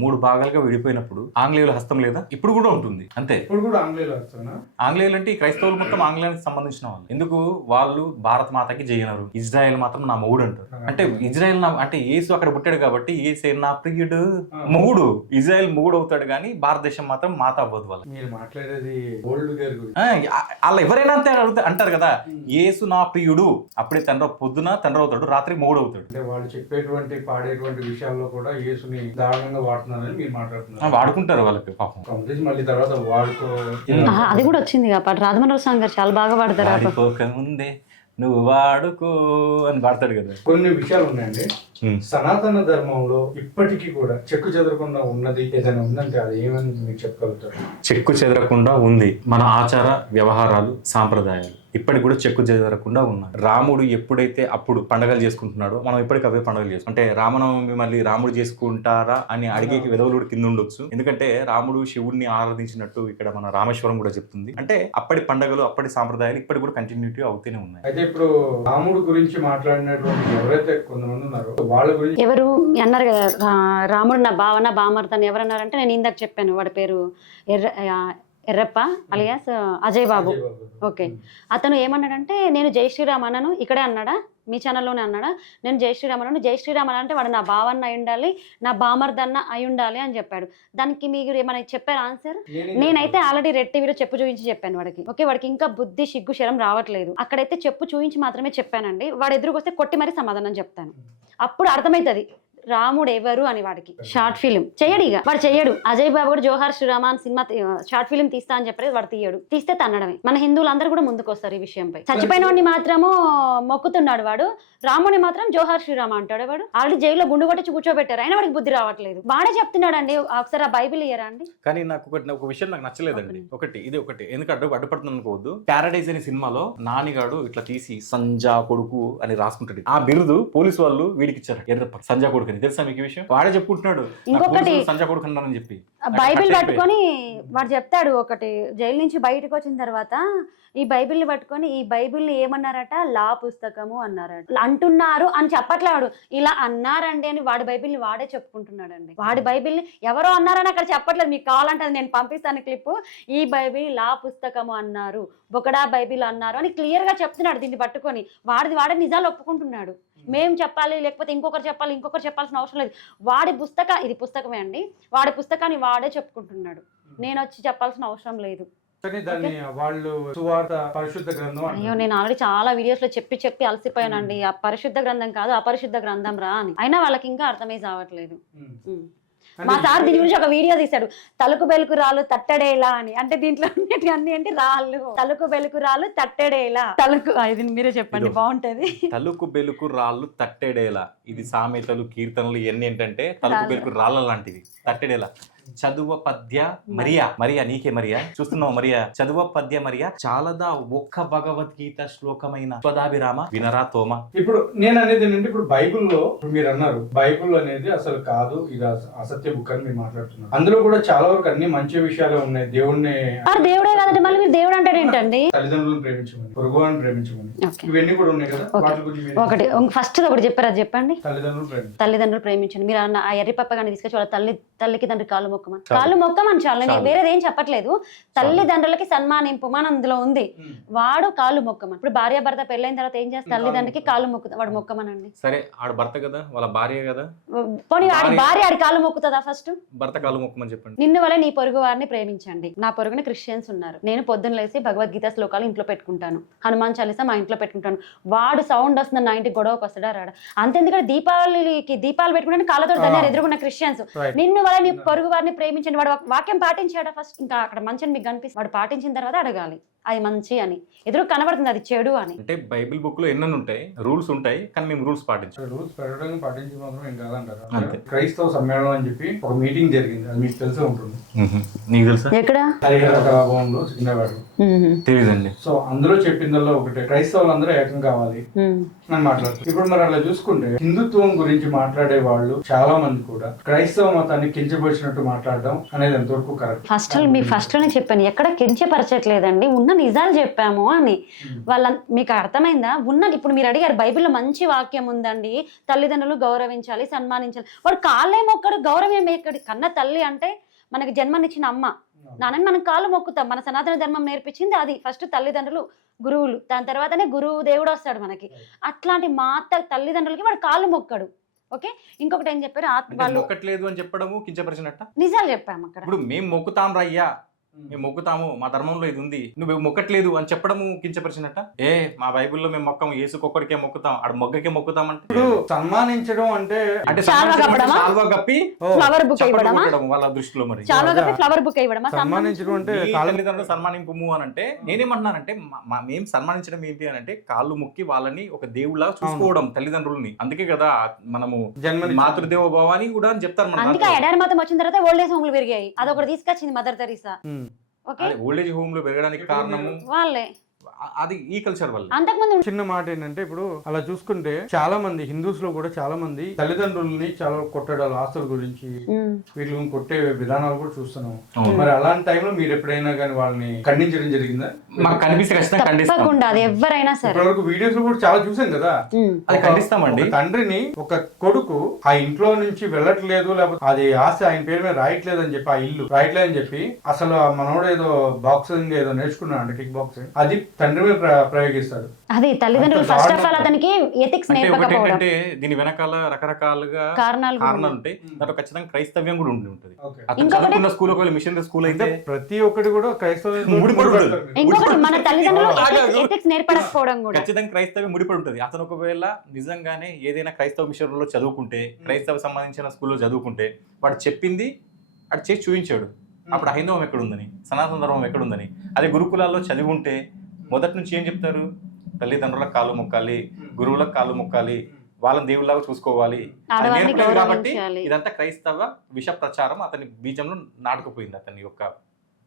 3 భాగాలుగా విడిపోయినప్పుడు ఆంగ్లేయుల హస్తం లేదా? ఇప్పుడు కూడా ఉంటుంది అంతే. ఇప్పుడు కూడా ఆంగ్లేయులు హస్తమేనా? ఆంగ్లేయులు అంటే ఈ క్రైస్తవులు మొత్తం ఆంగ్లేయానికి సంబంధించిన వాళ్ళు. ఎందుకు వాళ్ళు భారత మాతకి చేయనరు, ఇజ్రాయెల్ మాత్రం నా మొగుడు అంటారు. అంటే ఇజ్రాయెల్ అంటే యేసు అక్కడ పుట్టాడు కాబట్టి యేసే నా ప్రియుడు మొగుడు, ఇజ్రాయెల్ మొగుడు అవుతాడు. కానీ భారతదేశం మాత్రం మాత అవ్వదు. వాళ్ళు మీరు మాట్లాడేది ఓల్డ్ గారి గురించి. వాళ్ళు ఎవరైనా అంతే అంటారు కదా, యేసు నా ప్రియుడు. అప్పుడే పొద్దున తండ్రి అవుతాడు, రాత్రి మొగుడు అవుతాడు. అంటే వాళ్ళు చెప్పేటువంటి పాడేటువంటి విషయాల్లో కూడా యేసుని దారుణంగా వాడుతున్నారని మీరు మాట్లాడుతున్నారు. వాడుకుంటారు వాళ్ళకి పాపం. మళ్ళీ తర్వాత వాడుకో అది కూడా వచ్చింది కాబట్టి రాధమనోహర్ సాంగ్ గారు చాలా బాగా పాడతారు. ముందే నువ్వు వాడుకో అని పాడతాడు కదా. కొన్ని విషయాలు ఉన్నాయండి సనాతన ధర్మంలో ఇప్పటికీ కూడా చెక్కు చెదరకుండా ఉన్నది ఏదైనా ఉందంటే అది ఏమని మీకు చెప్పగలుగుతారు? చెక్కు చెదరకుండా ఉంది మన ఆచార వ్యవహారాలు సాంప్రదాయాలు ఇప్పటికి కూడా చెక్కు చెదరకుండా ఉన్నాయి. రాముడు ఎప్పుడైతే అప్పుడు పండుగలు చేసుకుంటున్నాడో మనం ఇప్పటికి అవే పండుగలు చేసుకుంటాం. అంటే రామనవమి మళ్ళీ రాముడు చేసుకుంటారా అని అడిగే విధవులు కింద ఉండొచ్చు. ఎందుకంటే రాముడు శివుడిని ఆరాధించినట్టు ఇక్కడ మన రామేశ్వరం కూడా చెప్తుంది. అంటే అప్పటి పండుగలు అప్పటి సాంప్రదాయాలు ఇప్పటికి కూడా కంటిన్యూటీ అవుతూనే ఉన్నాయి. అయితే ఇప్పుడు రాముడు గురించి మాట్లాడినటువంటి ఎవరైతే కొంతమంది ఉన్నారో వాళ్ళ గురించి ఎవరు అన్నారు కదా, రాముడు నా భావన బామర్తని ఎవరన్నారంటే నేను ఇందాక చెప్పాను వాడి పేరు ఎర్రప్ప అలియాస్ అజయ్ బాబు. ఓకే, అతను ఏమన్నాడంటే నేను జై శ్రీరామ్ అన్నాను, ఇక్కడే అన్నాడా మీ ఛానల్లోనే అన్నాడా, నేను జై శ్రీరామ్ అన్నాను, జై శ్రీరామ్ అంటే వాడు నా భావన్న అయి ఉండాలి, నా బామర్దన్న అయి ఉండాలి అని చెప్పాడు. దానికి మీరు ఏమైనా చెప్పారు ఆన్సర్? నేనైతే ఆల్రెడీ రెడ్ టీవీలో చెప్పు చూపించి చెప్పాను వాడికి. ఓకే, వాడికి ఇంకా బుద్ధి సిగ్గు శరం రావట్లేదు. అక్కడైతే చెప్పు చూపించి మాత్రమే చెప్పానండి. వాడు ఎదురుకొస్తే కొట్టి మరీ సమాధానం చెప్తాను, అప్పుడు అర్థమవుతుంది రాముడు ఎవరు అని. వాడికి షార్ట్ ఫిలిం చేయడు, ఇక వాడు చెయ్యడు. అజయ్ బాబు కూడా జోహార్ శ్రీరామ అని సినిమా షార్ట్ ఫిలిం తీస్తా అని చెప్పేది వాడు తీయడు. తీస్తే తన్నడమే. మన హిందువులందరూ కూడా ముందుకు వస్తారు ఈ విషయంపై. చచ్చిపోయిన వాడిని మాత్రము మొక్కుతున్నాడు వాడు, రాముని మాత్రం జోహార్ శ్రీరామ అంటాడు. వాడు ఆల్రెడీ జైల్లో గుండు కొట్టి కూర్చోబెట్టారు, అయినా వాడికి బుద్ధి రావట్లేదు. వాడే చెప్తున్నాడు అండి. ఒకసారి ఆ బైబిల్ ఇయ్యరా అండి. కానీ నాకు ఒక విషయం నాకు నచ్చలేదండి. ఇది ఒకటి ఎందుకంటే అడ్డుపడుతుంది అనుకోవద్దు. ప్యారడైజ్ అనే సినిమాలో నానిగాడు ఇట్లా తీసి సంజా కొడుకు అని రాసుకుంటాడు. ఆ బిరుదు పోలీసు వాళ్ళు వీడికి ఇచ్చారు, ఎర్రప్ప సంజా కొడుకు అని. తెలుసా మీకు విషయం? వాడే చెప్పుకుంటున్నాడు ఇంకొకటి సంజా కొడుకు అన్నారని చెప్పి. బైబిల్ పట్టుకొని వాడు చెప్తాడు ఒకటి, జైలు నుంచి బయటకు వచ్చిన తర్వాత ఈ బైబిల్ని పట్టుకొని ఈ బైబిల్ని ఏమన్నారట, లా పుస్తకము అన్నారట. అంటున్నారు అని చెప్పట్లేడు, ఇలా అన్నారండి అని వాడి బైబిల్ని వాడే చెప్పుకుంటున్నాడండి. వాడి బైబిల్ని ఎవరో అన్నారని అక్కడ చెప్పట్లేదు. మీకు కావాలంటే నేను పంపిస్తాను క్లిప్. ఈ బైబిల్ లా పుస్తకము అన్నారు, బొకడా బైబిల్ అన్నారు అని క్లియర్ గా చెప్తున్నాడు. దీన్ని పట్టుకొని వాడే నిజాలు ఒప్పుకుంటున్నాడు. మేము చెప్పాలి లేకపోతే ఇంకొకరు చెప్పాల్సిన అవసరం లేదు. ఇది పుస్తకమే అండి, వాడి పుస్తకాన్ని వాడే చెప్పుకుంటున్నాడు, నేను వచ్చి చెప్పాల్సిన అవసరం లేదు. కానీ దాన్ని వాళ్ళు సువార్త పరిశుద్ధ గ్రంథం అంటారు. అయ్యో, నేను ఆల్రెడీ చాలా వీడియోస్ లో చెప్పి అలసిపోయానండి. ఆ పరిశుద్ధ గ్రంథం కాదు, అపరిశుద్ధ గ్రంథం రా అని. అయినా వాళ్ళకి ఇంకా అర్థమై చావట్లేదు. మా సార్ దీని గురించి ఒక వీడియో తీశాడు, తలుకు బెలుకు రాళ్ళు తట్టడేలా అని. అంటే దీంట్లో అన్ని ఏంటి, రాళ్ళు, తలుకు బెలుకు రాళ్ళు తట్టడేలా. ఇది మీరే చెప్పండి, బాగుంటది. తలుకు బెలుకు రాళ్ళు తట్టెడేలా, ఇది సామెతలు కీర్తనలు ఇవన్నీ ఏంటంటే తలుకు బెలుకు రాళ్ళ లాంటివి. తట్టెడేలా చదువ పద్య మరియా నీకే మరియా చూస్తున్నావు మరియా, చదువ పద్య మరియా చాలదా ఒక్క భగవద్గీత శ్లోకమైన స్వదాభిరామ వినరా తోమ. ఇప్పుడు నేను అనేది ఏంటంటే, ఇప్పుడు బైబుల్లో మీరు అన్నారు బైబుల్ అనేది అసలు కాదు, ఇది అసత్య బుక్ అని మీరు మాట్లాడుతున్నారు. అందులో కూడా చాలా వరకు అన్ని మంచి విషయాలే ఉన్నాయి. దేవుడే కాదంటే మళ్ళీ మీరు దేవుడు అంటాడు ఏంటండి? తల్లిదండ్రులను ప్రేమించమని, పొరుగువారిని ప్రేమించమని, ఇవన్నీ కూడా ఉన్నాయి కదా. వాటి గురించి ఒకటి ఫస్ట్ ఒకటి చెప్పారు, అది చెప్పండి. తల్లిదండ్రులు ప్రేమించండి. మీరు అన్న ఆ ఎర్రి పప్ప కానీ తీసుకొచ్చి వాళ్ళ తల్లికి తండ్రి కాళ్ళు మొక్కమని చాలు, నేను వేరేది ఏం చెప్పట్లేదు. తల్లిదండ్రులకి సన్మానింపు మన అందులో ఉంది. వాడు కాళ్ళు మొక్కమని. ఇప్పుడు భార్య భర్త పెళ్ళైన తర్వాత ఏం చేస్తారు? తల్లిదండ్రులకి కాళ్ళు మొక్కుతా, వాడు మొక్కమనండి. సరే, ఆడు భర్త కదా, వాళ్ళ భార్య కదా, పోనీ ఆడి భార్య ఆడి కాళ్ళు మొక్కుతుందా? ఫస్ట్ భర్త కాళ్ళు మొక్కమని చెప్పండి. నిన్ను వల్ల నీ పొరుగు వారిని ప్రేమించండి. నా పొరుగున క్రిస్టియన్స్ ఉన్నారు, నేను పొద్దున్న లేసి భగవద్గీత శ్లోకాలు ఇంట్లో పెట్టుకుంటాను, హనుమాన్ చాలీసా మా ఇంట్లో పెట్టుకుంటాను. వాడు సౌండ్ వస్తుంది నా ఇంటికి గొడవకు వస్తాడా రాడా? అంతెందుకంటే దీపాలు పెట్టుకుంటే కాళ్ళతో దాన్ని ఎదుర్కొన్న క్రిస్టియన్స్. నిన్ను వల్ల నీ పొరుగు వారిని ప్రేమించండి. వాడు వాక్యం పాటించాడా ఫస్ట్? ఇంకా అక్కడ మంచిని మీకు కనిపిస్తుంది. వాడు పాటించిన తర్వాత అడగాలి అది మంచి అని, ఎదురు కనబడుతుంది అది చెడు అని. అంటే బైబిల్ బుక్ లో ఎన్నెన్ని ఉంటాయి, రూల్స్ ఉంటాయి, కానీ మేము రూల్స్ పాటించాం. రూల్స్ పెట్టడం పాటించి మాత్రం ఏం కాదంటారు. క్రైస్తవ సమ్మేళనం అని చెప్పి ఒక మీటింగ్ జరిగింది, అది మీకు తెలిసే ఉంటుంది. నీకు తెలుసా? ఎక్కడ? హరిహరభవన్లో సికింద్రాబాద్. తెలియదండి. సో అందులో చెప్పిందల్లో ఒకటే, క్రైస్తవులందరూ ఏకం కావాలి అని మాట్లాడుతారు. ఇప్పుడు మరి అలా చూసుకుంటే హిందుత్వం గురించి మాట్లాడే వాళ్ళు చాలా మంది కూడా క్రైస్తవ మతాన్ని కించపరిచినట్టు మాట్లాడడం అనేది ఎంతవరకు కరెక్ట్? ఫస్ట్ లోనే చెప్పాను, ఎక్కడ కించపరచట్లేదండి, ఉన్న నిజాలు చెప్పాము అని. మీకు అర్థమైందా? ఇప్పుడు మీరు అడిగారు బైబిల్లో మంచి వాక్యం ఉందండి, తల్లిదండ్రులు గౌరవించాలి, సన్మానించాలి. వాడు కాళ్ళే మొక్కడు, గౌరవం ఎక్కడి? కన్న తల్లి అంటే మనకి జన్మనిచ్చిన అమ్మ నాన్నని మనం కాళ్ళు మొక్కుతాం. మన సనాతన ధర్మం నేర్పించింది అది. ఫస్ట్ తల్లిదండ్రులు, గురువులు, దాని తర్వాతనే గురువు దేవుడు వస్తాడు మనకి. అట్లాంటి మా తల్లిదండ్రులకి వాడు కాళ్ళు మొక్కడు. ఓకే, ఇంకొకటి ఏం చెప్పారు, వాళ్ళు మొక్కట్లేదు అని చెప్పడము కించపరిచినట్ట. నిజాలు చెప్పాము అక్కడ. ఇప్పుడు మేము మొక్కుతాం రయ్యా, మేము మొక్కుతాము, మా ధర్మంలో ఇది ఉంది, నువ్వు మొక్కట్లేదు అని చెప్పడము కించపరిచినట్ట. మా బైబిల్లో మేము మొక్కము, యేసుకొక్కడికే మొక్కుతాం, ఆడ మొగ్గకే మొక్కుతాం అంటే. ఇప్పుడు సన్మానించడం అంటే సాల్వా కప్పి ఫ్లవర్ బుక్ ఇవ్వడమా వాళ్ళ దృష్టిలో? మరి ఫ్లవర్ బుక్ ఇవ్వడమా? సన్మానించడం అంటే తల్లిదండ్రులు సన్మానింపు అని అంటే నేనేమంటున్నానంటే, మేము సన్మానించడం ఏంటి అని అంటే కాళ్ళు మొక్కి వాళ్ళని ఒక దేవుళ్ళగా చూసుకోవడం తల్లిదండ్రులని. అందుకే కదా మనము మాతృదేవ భవాని కూడా అని చెప్తారు. అందుకే ఎడారి మతం వచ్చిన తర్వాత ఓల్డ్ ఏజ్ హోమ్లు పెరిగాయి, అదొకటి తీసుకొచ్చింది mother Teresa. Old age home లో పెరగడానికి కారణము వాళ్ళే, అది ఈ కల్చర్ వల్ల. అంతకుముందు చిన్న మాట ఏంటంటే, ఇప్పుడు అలా చూసుకుంటే చాలా మంది హిందూస్ లో కూడా చాలా మంది తల్లిదండ్రులని చాలా కొట్టడాలు, ఆస్తుల గురించి వీళ్ళని కొట్టే విధానాలు కూడా చూస్తున్నాం. మరి అలాంటి టైంలో మీరు ఎప్పుడైనా కానీ వాళ్ళని ఖండించడం జరిగిందా? మాకు కనిపిస్తే ఖచ్చితంగా అది ఎవరైనా సరే. ఇప్పటివరకు వీడియోస్ లో కూడా చాలా చూసాం కదా, అది ఖండిస్తామండి. తండ్రిని ఒక కొడుకు ఆ ఇంట్లో నుంచి వెళ్ళట్లేదు, లేకపోతే అది ఆస్తి ఆయన పేరు మీద రాయట్లేదు అని చెప్పి, ఆ ఇల్లు రాయట్లేదు అని చెప్పి, అసలు మనోడు ఏదో బాక్సింగ్ ఏదో నేర్చుకున్నాడు, కిక్ బాక్సింగ్, అది తండ్రి మీద ప్రయోగిస్తాడు. అది తల్లిదండ్రులు ఫస్ట్ ఆఫ్ ఆల్ అతనికి ఎథిక్స్ నేర్పకపోవడం. దీని వెనకాల రకరకాలుగా కారణాలు ఉంటాయి. దాంట్లో ఖచ్చితంగా క్రైస్తవ్యం కూడా ఉంటుంది. చదువుకున్న స్కూల్ ఒకవేళ మిషనరీ స్కూల్ అయితే ప్రతి ఒక్కటి కూడా క్రైస్తవం ఇంకొకటి మన తల్లిదండ్రులు ఎథిక్స్ నేర్పకపోవడం కూడా ఖచ్చితంగా క్రైస్తవ్యం ముడిపడి ఉంటుంది. అతను ఒకవేళ నిజంగానే ఏదైనా క్రైస్తవ మిషనరీలో చదువుకుంటే, క్రైస్తవ సంబంధించిన స్కూల్లో చదువుకుంటే, వాడు చెప్పింది అటు చేసి చూపించాడు. అప్పుడు హైందవం ఎక్కడుందని, సనాతన ధర్మం ఎక్కడుందని. అదే గురుకులాల్లో చదివి ఉంటే మొదటి నుంచి ఏం చెప్తారు? తల్లిదండ్రులకు కాళ్ళు మొక్కాలి, గురువులకు కాళ్ళు మొక్కాలి, వాళ్ళని దేవుళ్ళగా చూసుకోవాలి. కాబట్టి ఇదంతా క్రైస్తవ విష ప్రచారం అతని బీజంలో నాటుకుపోయింది అతని యొక్క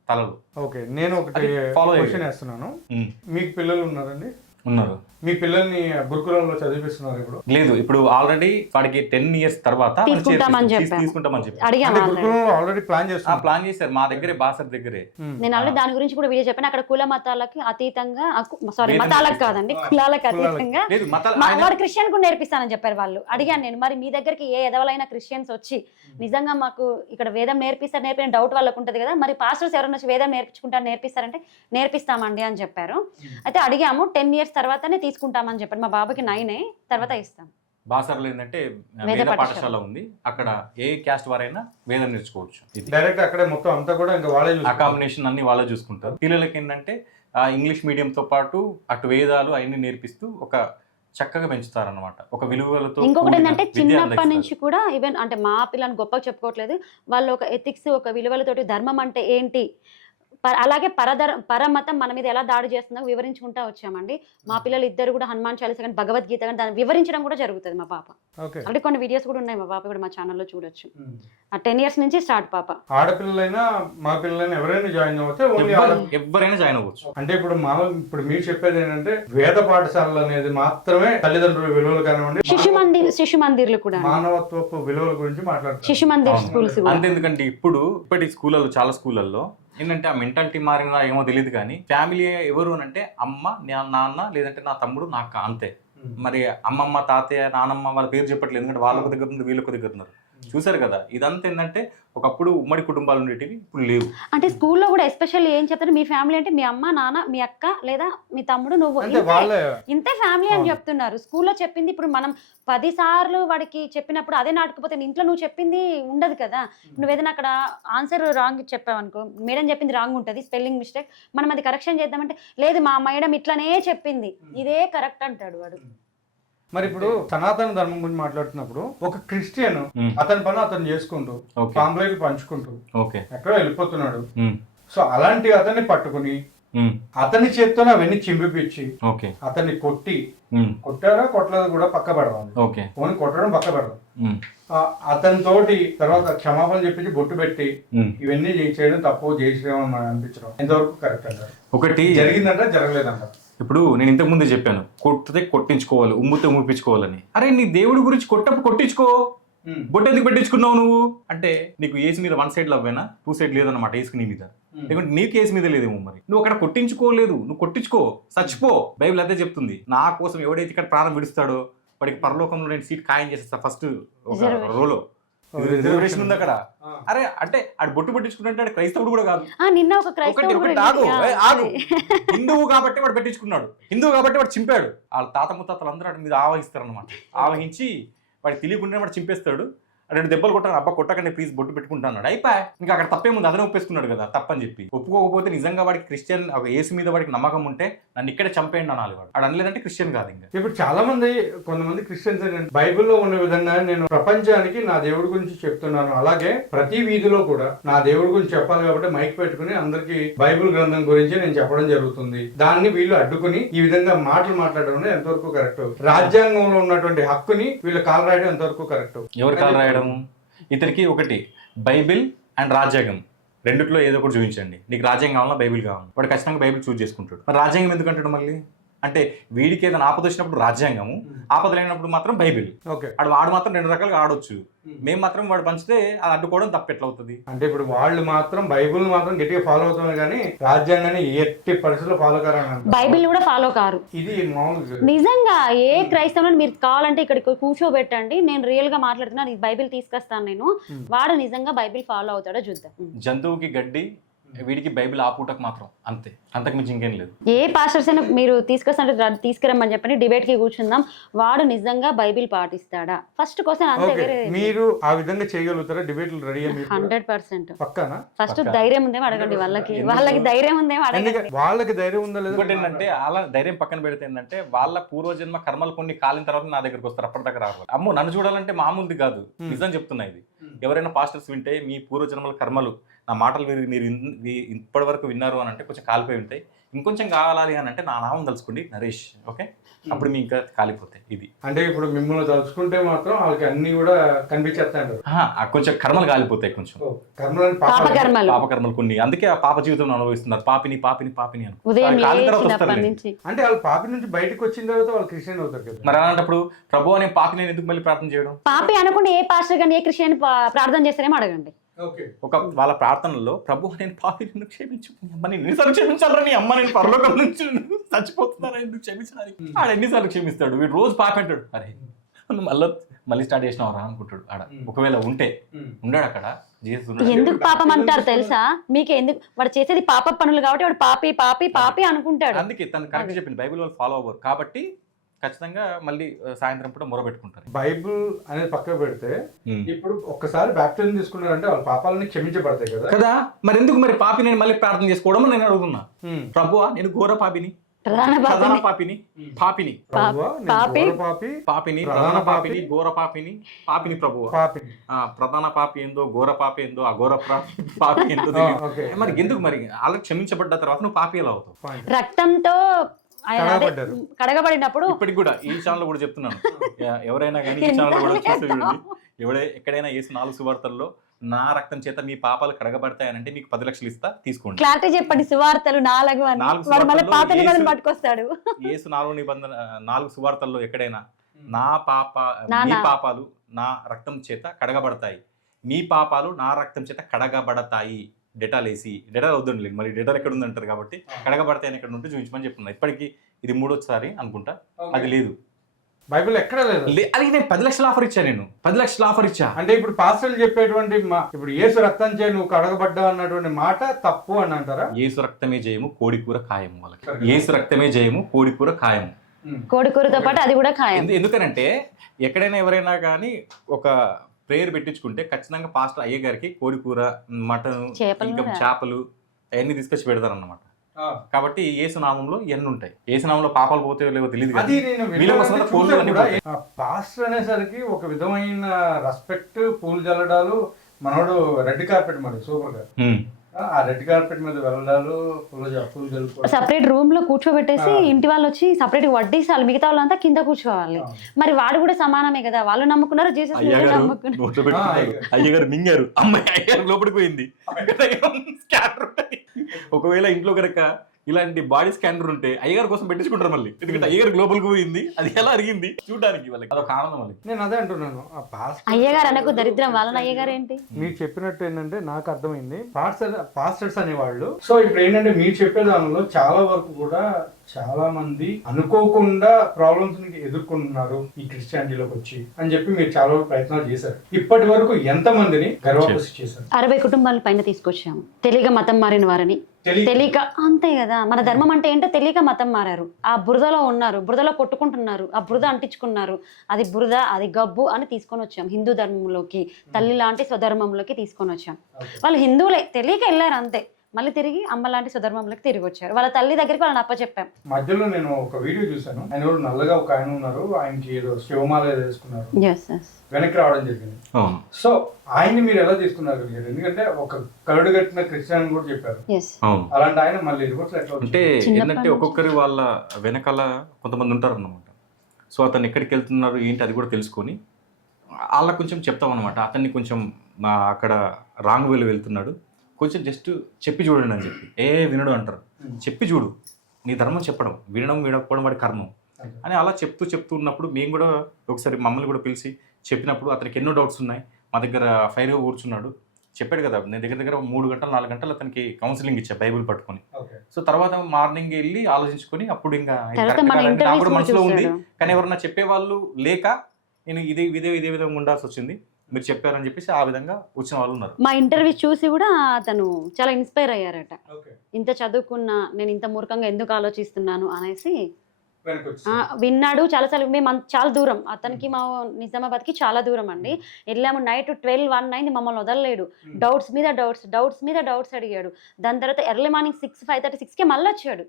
తలలో. ఓకే, నేను ఒకటి క్వశ్చన్ వేస్తున్నాను. మీకు పిల్లలు ఉన్నారండి? ఉన్నారు. మీ పిల్లల్ని గురుకులంలో చదివిస్తున్నారు ఇప్పుడు? లేదు, ఇప్పుడు ఆల్రెడీ వాడికి 10 years తర్వాత తీసుకుంటామని చెప్పి ఆల్రెడీ ప్లాన్ చేశారు. మా దగ్గరే, బాసర్ దగ్గరే. నేను ఆల్రెడీ దాని గురించి కూడా వీడియో చెప్పాను. అక్కడ కుల మతాలకి అతీతంగా, సారీ మతాలకు కాదండి, కులాలకు అతీతంగా వాడు క్రిస్టియన్ కూడా నేర్పిస్తానని చెప్పారు వాళ్ళు. అడిగాను నేను, మరి మీ దగ్గరికి ఏ ఎదవలైన క్రిస్టియన్స్ వచ్చి నిజంగా మాకు ఇక్కడ వేదం నేర్పిన డౌట్ వాళ్ళకు ఉంటుంది కదా, మరి పాస్టర్స్ ఎవరైనా వచ్చి వేదం నేర్పిస్తారంటే నేర్పిస్తామండి అని చెప్పారు. అయితే అడిగాము, 10 years తర్వాతనే తీసుకుంటామని చెప్పారు. మా బాబుకి 9 తర్వాత ఇస్తాం. బాసర్లో ఏంటంటే వేద వేద పాఠశాల పాఠశాల ఉంది. అక్కడ ఏ క్యాస్ట్ వారైనా వేదం నేర్చుకోవచ్చు. ఇది డైరెక్ట్ అక్కడే మొత్తం అంతా కూడా ఇంకా వాళ్ళే అకామిడేషన్ అన్ని వాళ్ళే చూసుకుంటారు. పిల్లలకి ఏంటంటే ఇంగ్లీష్ మీడియంతో పాటు అటు వేదాలు అవన్నీ నేర్పిస్తూ ఒక చక్కగా పెంచుతారన్నమాట. ఒక విలువలతో ఇంకొకటి కూడిన ఏంటంటే విద్య చిన్నప్పటి అందిస్తారు. నుంచి కూడా ఈవెన్ అంటే మా పిల్లల్ని గొప్పగా చెప్పుకోవట్లేదు, వాళ్ళు ఒక ఎథిక్స్ ఒక విలువలతోటి ధర్మం అంటే ఏంటి, అలాగే పరమతం మన మీద ఎలా దాడి చేస్తుందో వివరించుకుంటా వచ్చామండి. మా పిల్లలు ఇద్దరు కూడా హనుమాన్ చాలీసా కానీ భగవద్గీత కానీ దాన్ని వివరించడం కూడా జరుగుతుంది మా పాప. ఓకే. అంటే కొన్ని వీడియోస్ కూడా ఉన్నాయి మా పాప కూడా మా ఛానల్లో చూడొచ్చు. 10 years నుంచి స్టార్ట్ పాప. ఆడపిల్లలైనా మా పిల్లలైనా ఎవరైనా జాయిన్ అవుతే ఓన్లీ ఎవరైనా జాయిన్ అవ్వచ్చు. అంటే ఇప్పుడు మీరు చెప్పేది ఏంటంటే వేద పాఠశాలలు అనేది మాత్రమే తల్లిదండ్రుల విలువలు కానివ్వండి, శిశు మందిర్లు కూడా మానవత్వపు విలువల గురించి మాట్లాడుతారు. శిశు మందిర్ స్కూల్స్ కూడా. అంతే, ఎందుకంటే ఇప్పటి స్కూళ్ళలో చాలా స్కూళ్ళల్లో ఏంటంటే ఆ మెంటాలిటీ మారినా ఏమో తెలియదు కానీ ఫ్యామిలీ ఎవరు అని అంటే అమ్మ, నాన్న, లేదంటే నా తమ్ముడు, నా అక్క, అంతే. మరి అమ్మమ్మ, తాతయ్య, నానమ్మ వాళ్ళ పేరు చెప్పట్లేదు, ఎందుకంటే వాళ్ళకు దగ్గర ఉంది, వీళ్ళకు దగ్గర ఉన్నారు. చూసారు కదా, ఇదంతా ఏంటంటే ఒకప్పుడు ఉమ్మడి కుటుంబాలు ఉండేటివి, ఇప్పుడు లేవు. అంటే స్కూల్లో కూడా ఎస్పెషల్లీ ఏం చెప్తారు, మీ ఫ్యామిలీ అంటే మీ అమ్మ, నాన్న, మీ అక్క లేదా మీ తమ్ముడు, నువ్వు, ఇంతే ఫ్యామిలీ అని చెప్తున్నారు. స్కూల్లో చెప్పింది ఇప్పుడు మనం 10 సార్లు వాడికి చెప్పినప్పుడు అదే నాటుకుపోతే ఇంట్లో నువ్వు చెప్పింది ఉండదు కదా. నువ్వు ఏదైనా అక్కడ ఆన్సర్ రాంగ్ చెప్పావు అనుకో, మేడం చెప్పింది రాంగ్ ఉంటుంది, స్పెల్లింగ్ మిస్టేక్, మనం అది కరెక్షన్ చేద్దామంటే లేదు మా మేడం ఇట్లానే చెప్పింది, ఇదే కరెక్ట్ అంటాడు వాడు. మరి ఇప్పుడు సనాతన ధర్మం గురించి మాట్లాడుతున్నప్పుడు ఒక క్రిస్టియన్ అతని పని అతను చేసుకుంటూ ఫ్యామిలీకి పంచుకుంటూ ఎక్కడో వెళ్ళిపోతున్నాడు. సో అలాంటి అతన్ని పట్టుకుని అతని చేత్తోనే అవన్నీ చింపిపించి అతన్ని కొట్టారా కొట్టలేదు కూడా పక్క పెడవాలి, ఓన్లీ కొట్టడం పక్క పెడదాం. అతని తోటి తర్వాత క్షమాపణ చెప్పించి బొట్టు పెట్టి ఇవన్నీ చేయడం తప్పు, చేసేమని అనిపించడం ఎంతవరకు కరెక్ట్ అంటారు? ఒకటి జరిగిందంట జరగలేదంట. ఇప్పుడు నేను ఇంతకు ముందే చెప్పాను, కొట్టితే కొట్టించుకోవాలి, ఉమ్ముతే ఉమ్మిపించుకోవాలని. అరే నీ దేవుడి గురించి కొట్టించుకో, బొట్టు ఎందుకు పెట్టించుకున్నావు నువ్వు అంటే నీకు ఏసు మీద 1 side లవ్ అయినా 2 side లేదన్నమాట, ఏసుకు నీ మీద. లేకుంటే నీకు ఏసు మీద లేదేమో. మరి నువ్వు అక్కడ కొట్టించుకోలేదు, నువ్వు కొట్టించుకో, చచ్చిపో. బైబిల్ అదే చెప్తుంది, నా కోసం ఎవడైతే ఇక్కడ ప్రాణం విడుస్తాడో వాడికి పరలోకంలో నేను సీట్ ఖాయం చేసేస్తా ఫస్ట్ ఒక రోలో. రిజర్వేషన్ ఉంది అక్కడ. అరే అంటే ఆడు బొట్టు పట్టించుకుంటే క్రైస్తవుడు కూడా కాదు, హిందువు కాబట్టి వాడు పెట్టించుకున్నాడు, హిందువు కాబట్టి వాడు చింపాడు. వాళ్ళ తాత ముత్తాతలు అందరూ వాడి మీద ఆవహిస్తారు అనమాట. ఆవహించి వాడికి తెలియకుండా వాడు చింపేస్తాడు. 2 దెబ్బలు కొట్టాను, అబ్బా కొట్టకండి ప్లీజ్ బొట్టు పెట్టుకుంటాడు, అయిపోయా. ఇంకా అక్కడ తప్పేముంది, అదనే ఒప్పేసుకున్నాడు కదా తప్పని చెప్పి. ఒప్పుకోకపోతే నిజంగా వాడికి క్రిస్టియన్ యేసు మీద వాడికి నమ్మకం ఉంటే నన్ను ఇక్కడే చంపేయండి అనాలి. వాడు అనలేదంటే క్రిస్టియన్ కాదు. ఇంకా ఇప్పుడు చాలా మంది కొంతమంది క్రిస్టియన్స్ బైబిల్లో ఉన్న విధంగా నేను ప్రపంచానికి నా దేవుడి గురించి చెప్తున్నాను, అలాగే ప్రతి వీధిలో కూడా నా దేవుడి గురించి చెప్పాలి కాబట్టి మైక్ పెట్టుకుని అందరికి బైబిల్ గ్రంథం గురించి నేను చెప్పడం జరుగుతుంది. దాన్ని వీళ్ళు అడ్డుకుని ఈ విధంగా మాటలు మాట్లాడడం ఎంతవరకు కరెక్ట్? రాజ్యాంగంలో ఉన్నటువంటి హక్కుని వీళ్ళు కాలు రాయడం ఎంతవరకు కరెక్ట్? ఎవరు కాలు రాయడం? ఇతనికి ఒకటి బైబిల్ అండ్ రాజ్యాంగం రెండిట్లో ఏదో ఒకటి చూపించండి. నీకు రాజ్యాంగం కావాలా బైబిల్ కావాలి, వాడు ఖచ్చితంగా బైబిల్ చూస్ చేసుకుంటాడు. మరి రాజ్యాంగం ఎందుకు అంటాడు మళ్ళీ అంటే వీడికి ఏదైనా ఆపద వచ్చినప్పుడు రాజ్యాంగము, ఆపద లేనప్పుడు మాత్రం బైబిల్. వాడు మాత్రం 2 రకాలుగా ఆడొచ్చు, మేము మాత్రం వాడు పంచితే అది అడ్డుకోవడం తప్పు ఎట్లా అవుతుంది? అంటే ఇప్పుడు వాళ్ళు మాత్రం బైబిల్ మాత్రం గట్టిగా ఫాలో అవుతున్నారు కానీ రాజ్యాంగాన్ని ఎట్టి పరిస్థితుల్లో ఫాలో కారు, బైబిల్ కూడా ఫాలో కారు. ఇది నిజంగా ఏ క్రైస్తవుని మీరు కావాలంటే ఇక్కడికి కూర్చోబెట్టండి, నేను రియల్ గా మాట్లాడుతున్నా, నీకు బైబిల్ తీసుకొస్తాను నేను, వాడు నిజంగా బైబిల్ ఫాలో అవుతాడో చూద్దాం. జంతువుకి గడ్డి, వీడికి బైబిల్ ఆపుటకు మాత్రం, అంతే, అంతకు మించి ఇంకేం లేదు. ఏ పాస్టర్స్ అయినా మీరు తీసుకొస్తుంటే తీసుకురమ్మని చెప్పండి, డిబేట్ కి కూర్చుందాం, వాడు నిజంగా బైబిల్ పాటిస్తాడా ఫస్ట్ క్వశ్చన్, అంతే. మీరు ఆ విధంగా చేయగలుగుతారా? డిబేట్లు రెడీ 100% పక్కన ఫస్ట్ ధైర్యం ఉందేమో అడగండి, వాళ్ళకి ధైర్యం ఉందేమో అడగండి. వాళ్ళకి ధైర్యం ఉందా లేదు? ఇంకోటి ఏంటంటే అలా ధైర్యం పక్కన పెడితే ఏంటంటే వాళ్ళ పూర్వజన్మ కర్మలు కొన్ని కాలిన తర్వాత నా దగ్గరకు వస్తారు, అప్పటిదాకా రావాలి. అమ్మో నన్ను చూడాలంటే మామూలుది కాదు, నిజం చెప్తున్నా ఇది. ఎవరైనా పాస్టర్స్ వింటే మీ పూర్వజన్మల కర్మలు నా మాటలు మీరు ఇప్పటి వరకు విన్నారు అని అంటే కొంచెం కాలిపోయి ఉంటాయి, ఇంకొంచెం కావాలి అని అంటే నా నామం తలుచుకోండి నరేష్, ఓకే, అప్పుడు మీ ఇంకా కాలిపోతాయి. ఇది అంటే ఇప్పుడు మిమ్మల్ని తలుచుకుంటే మాత్రం వాళ్ళకి అన్ని కూడా కనిపించేస్తాయి, కొంచెం కర్మలు కాలిపోతాయి, కొంచెం పాపకర్మలు కొన్ని, అందుకే ఆ పాప జీవితం అనుభవిస్తున్నారు. పాపిని పాపిని పాపిని అని అంటే వాళ్ళు పాపి నుంచి బయటకు వచ్చిన తర్వాత వాళ్ళు క్రిస్టియన్ అవుతారు కదా. మరి అలాంటప్పుడు ప్రభు అనే పాపి నేను ఎందుకు మళ్ళీ ప్రార్థన చేయడం? పాపి అనుకుంటే ఏ పాస్టర్ కానీ ఏ క్రిస్టియన్ ప్రార్థన చేస్తారేమో అడగండి. ఒక వాళ్ళ ప్రార్థనలో ప్రభు నేను పాపి నిన్ను క్షమించు, అమ్మ నేను ఎన్నిసార్లు క్షమించాలరా, నీ అమ్మ నేను పరలోకం నుంచి చచ్చిపోతున్నారా ఎందుకు క్షమించడానికి? ఆడ ఎన్నిసార్లు క్షమిస్తాడు, వీడు రోజు పాపి అంటాడు, అరే మళ్ళీ స్టార్ట్ చేసినావరా అనుకుంటాడు. ఆడ ఒకవేళ ఉండాడు అక్కడ ఎందుకు పాపం అంటారు తెలుసా మీకు? ఎందుకు వాడు చేసేది పాప పనులు కాబట్టి వాడు పాపి పాపి పాపి అనుకుంటాడు. అందుకే తను కరెక్ట్ చెప్పింది, బైబిల్ వాళ్ళు ఫాలో అవ్వరు కాబట్టి ఖచ్చితంగా మళ్ళీ సాయంత్రం పూట మొరబెట్టుకుంటారు. బైబుల్ అనేది పక్కన పెడితే ఇప్పుడు ఒక్కసారి బ్యాప్టిజం తీసుకున్నారంటే వాళ్ళ పాపాలని క్షమించబడతాయి కదా కదా, మరి ఎందుకు మరి పాపి నేను మళ్ళీ ప్రార్థన చేసుకోవడం నేను అడుగుతున్నా. ప్రభువా నేను ఘోర పాపిని, ప్రధాన పాపిని, పాపిని ప్రభువా, నేను పాపి. ఘోర పాపి, పాపిని, ప్రధాన ప్రధాన పాపిని, ఘోర పాపిని, పాపిని ప్రభువా. పాపిని. ప్రధాన పాపి ఏందో, ఘోర పాపి ఏందో, అఘోర పాపి ఏందో తెలియదు. ఓకే. మరి ఎందుకు మరి అలా క్షమించబడ్డ తర్వాత నువ్వు పాపి ఎలా అవుతావు? Fine. రక్తంతో ఆయన అదే కడగబడ్డారు. కడగబడినప్పుడు ఇప్పటికి కూడా ఈ ఛానల్ కూడా చెప్తున్నాను, ఎవరైనా కానీ ఈ ఛానల్ కూడా చూసి చూడండి, ఎక్కడైనా యేసు 4 సువార్తల్లో నా రక్తం చేత మీ పాపాలు కడగబడతాయనంటే మీకు 10 లక్షలు ఇస్తా, తీసుకోండి. క్లారిటీ చెప్పండి, సువార్తలు 4 అని 4 వాడు మళ్ళీ పాత సువార్తల్లో నిబంధన యేసు- పట్టుకొస్తాడు. యేసు 4 సువార్తల్లో ఎక్కడైనా నా నా- మీ పాపాలు నా రక్తం చేత కడగబడతాయి, మీ పాపాలు నా రక్తం చేత కడగబడతాయి, డెటాల్ వేసి, డెటాల్ వద్దండి మరి డెటాల్ ఎక్కడ ఉంది అంటారు కాబట్టి కడగబడతాయి అని ఎక్కడ ఉంటే చూపించమని చెప్తున్నా. ఇప్పటికి ఇది 3వ అనుకుంటా, అది లేదు. బైబిల్ ఎక్కడ లేదు. అది నేను 10 లక్షల ఆఫర్ ఇచ్చా, నేను 10 లక్షల ఆఫర్ ఇచ్చా. అంటే ఇప్పుడు పాస్టర్లు చెప్పేటువంటి ఇప్పుడు యేసు రక్తం చే నువ్వు కడగబడ్డావు అన్నటువంటి మాట తప్పు అని అంటారా? యేసు రక్తమే జయము, కోడికూర ఖాయం వాళ్ళకి. యేసు రక్తమే జయము, కోడికూర ఖాయం. కోడికూరతో పాటు అది కూడా ఖాయం. ఎందుకనంటే ఎక్కడైనా ఎవరైనా కానీ ఒక ప్రేయర్ పెట్టించుకుంటే ఖచ్చితంగా పాస్టర్ అయ్య గారికి కోడికూర, మటన్, చేపలు ఇంకా కూడా. చేపలు అవన్నీ తీసుకొచ్చి పెడతారు అన్నమాట. కాబట్టి యేసు నామంలో ఇవన్నీ ఉంటాయి. యేసు నామంలో పాపాలు పోతే లేవో తెలియదు అది నేను వీళ్ళ కోసం విన్నాను, పూలు చూసాను అన్నీ కూడా. పోతాయి. పాస్టర్ అనేసరికి ఒక విధమైన రెస్పెక్ట్, పూలు జల్లడాలు, మనోడు రెడ్ కార్పెట్ మరి సూపర్ గా ఆ రెడ్ కార్పెట్ మీద వెళ్ళడాలు, పూలు జల్లుకోవడం. సపరేట్ రూమ్ లో కూర్చోబెట్టేసి ఇంటి వాళ్ళు వచ్చి సపరేట్ వడ్డీసాలు, మిగతా వాళ్ళంతా కింద కూర్చోవాలి. మరి వాడు కూడా సమానమే కదా, వాళ్ళు నమ్ముకున్నారు, జీసస్ నమ్ముకున్నారు. అయ్యగారు మింగారు, అమ్మాయి అయ్యగారు లోపలికి పోయింది. స్కానర్ ఉంటుంది. ఒకవేళ ఇంట్లో కనుక ఇలాంటి బాడీ స్కానర్ ఉంటే అయ్యగారి కోసం పెట్టించుకుంటారు మళ్ళీ, ఎందుకంటే అయ్యగారు లోపలికి పోయింది, అది ఎలా అరిగింది చూడడానికి వాళ్ళకి అదొక ఆనందం వాళ్ళకి. నేను అదే అంటున్నాను, ఆ పాస్టర్ అయ్యగారు అనకు దరిద్రం, వాళ్ళని అయ్యగారు ఏంటి? మీరు చెప్పినట్టు ఏంటంటే నాకు అర్థమైంది, పాస్టర్స్ అనేవాళ్ళు. సో ఇప్పుడు ఏంటంటే మీరు చెప్పే దానిలో చాలా వరకు కూడా చాలా మంది అనుకోకుండా ప్రాబ్లమ్స్ ని ఎదుర్కొంటున్నారు ఈ క్రిస్టియానిటీలోకి వచ్చి అని చెప్పి మీరు చాలా వరకు ప్రయత్నాలు చేశారు. ఇప్పటి వరకు ఎంత మందిని గర్భవతి చేశారు? 60 కుటుంబాల పైన తీసుకొచ్చాము. తెలియక మతం మారిన వారిని, తెలియక అంతే కదా, మన ధర్మం అంటే ఏంటో తెలియక మతం మారారు. ఆ బురదలో ఉన్నారు, బురదలో కొట్టుకుంటున్నారు, ఆ బురద అంటించుకున్నారు, అది బురద, అది గబ్బు అని తీసుకొని వచ్చాం హిందూ ధర్మంలోకి, తల్లి లాంటి స్వధర్మంలోకి తీసుకొని వచ్చాం. వాళ్ళు హిందువులే, తెలియక వెళ్ళారు అంతే, మళ్ళీ తిరిగి అమ్మ లాంటి స్వధర్మంలోకి తిరిగి వచ్చారు. వాళ్ళ తల్లి దగ్గరికి వాళ్ళని అప్పచెప్పాం. మధ్యలో నేను ఒక వీడియో చూసాను, ఆయన ఎవరు నల్లగా ఒక ఆయన ఉన్నారు, ఆయనకి ఏదో శివమాల వేసుకున్నారు, వెనక్కి రావడం జరిగింది. సో ఆయన్ని మీరు ఎలా తీసుకున్నారు? ఎందుకంటే ఒక కరడు కట్టిన క్రిస్టియన్ కూడా చెప్పారు, అలాంటి ఆయన మళ్ళీ రివర్స్ ఎట్లా అంటే ఏంటంటే ఒక్కొక్కరి వాళ్ళ వెనకాల కొంతమంది ఉంటారు అన్నమాట. సో అతను ఎక్కడికి వెళ్తున్నారు ఏంటి అది కూడా తెలుసుకొని వాళ్ళకి కొంచెం చెప్తాం అనమాట. అతన్ని కొంచెం అక్కడ రాంగ్ వేలో వెళ్తున్నాడు, కొంచెం జస్ట్ చెప్పి చూడండి అని చెప్పి, వినడు అంటారు, చెప్పి చూడు, నీ ధర్మం చెప్పడం, వినడం వినకపోవడం వాడి కర్మం అని అలా చెప్తూ ఉన్నప్పుడు మేము కూడా ఒకసారి మమ్మల్ని కూడా పిలిచి చెప్పినప్పుడు అతనికి ఎన్నో డౌట్స్ ఉన్నాయి. మా దగ్గర ఫైర్గా కూర్చున్నాడు, చెప్పాడు కదా, నేను దగ్గర 3 గంటలు 4 గంటలు అతనికి కౌన్సిలింగ్ ఇచ్చా బైబిల్ పట్టుకొని. సో తర్వాత మార్నింగ్ వెళ్ళి ఆలోచించుకొని అప్పుడు ఇంకా నాకు కూడా మనసులో ఉంది, కానీ ఎవరన్నా చెప్పేవాళ్ళు లేక నేను ఇదే విధంగా ఉండాల్సి వచ్చింది, మీరు చెప్పారని చెప్పేసి ఆ విధంగా వచ్చిన వాళ్ళు ఉన్నారు. మా ఇంటర్వ్యూ చూసి కూడా అతను చాలా ఇన్స్పైర్ అయ్యారట. ఇంత చదువుకున్నా నేను ఇంత మూర్ఖంగా ఎందుకు ఆలోచిస్తున్నాను అనేసి విన్నాడు. చాలాసార్లు మేము చాలా దూరం, అతనికి మా నిజామాబాద్కి చాలా దూరం అండి. వెళ్ళాము, నైట్ 12-1 అయింది, మమ్మల్ని వదలలేడు. డౌట్స్ మీద డౌట్స్ అడిగాడు. దాని తర్వాత ఎర్లీ మార్నింగ్ 5:30-6కే మళ్ళీ వచ్చాడు.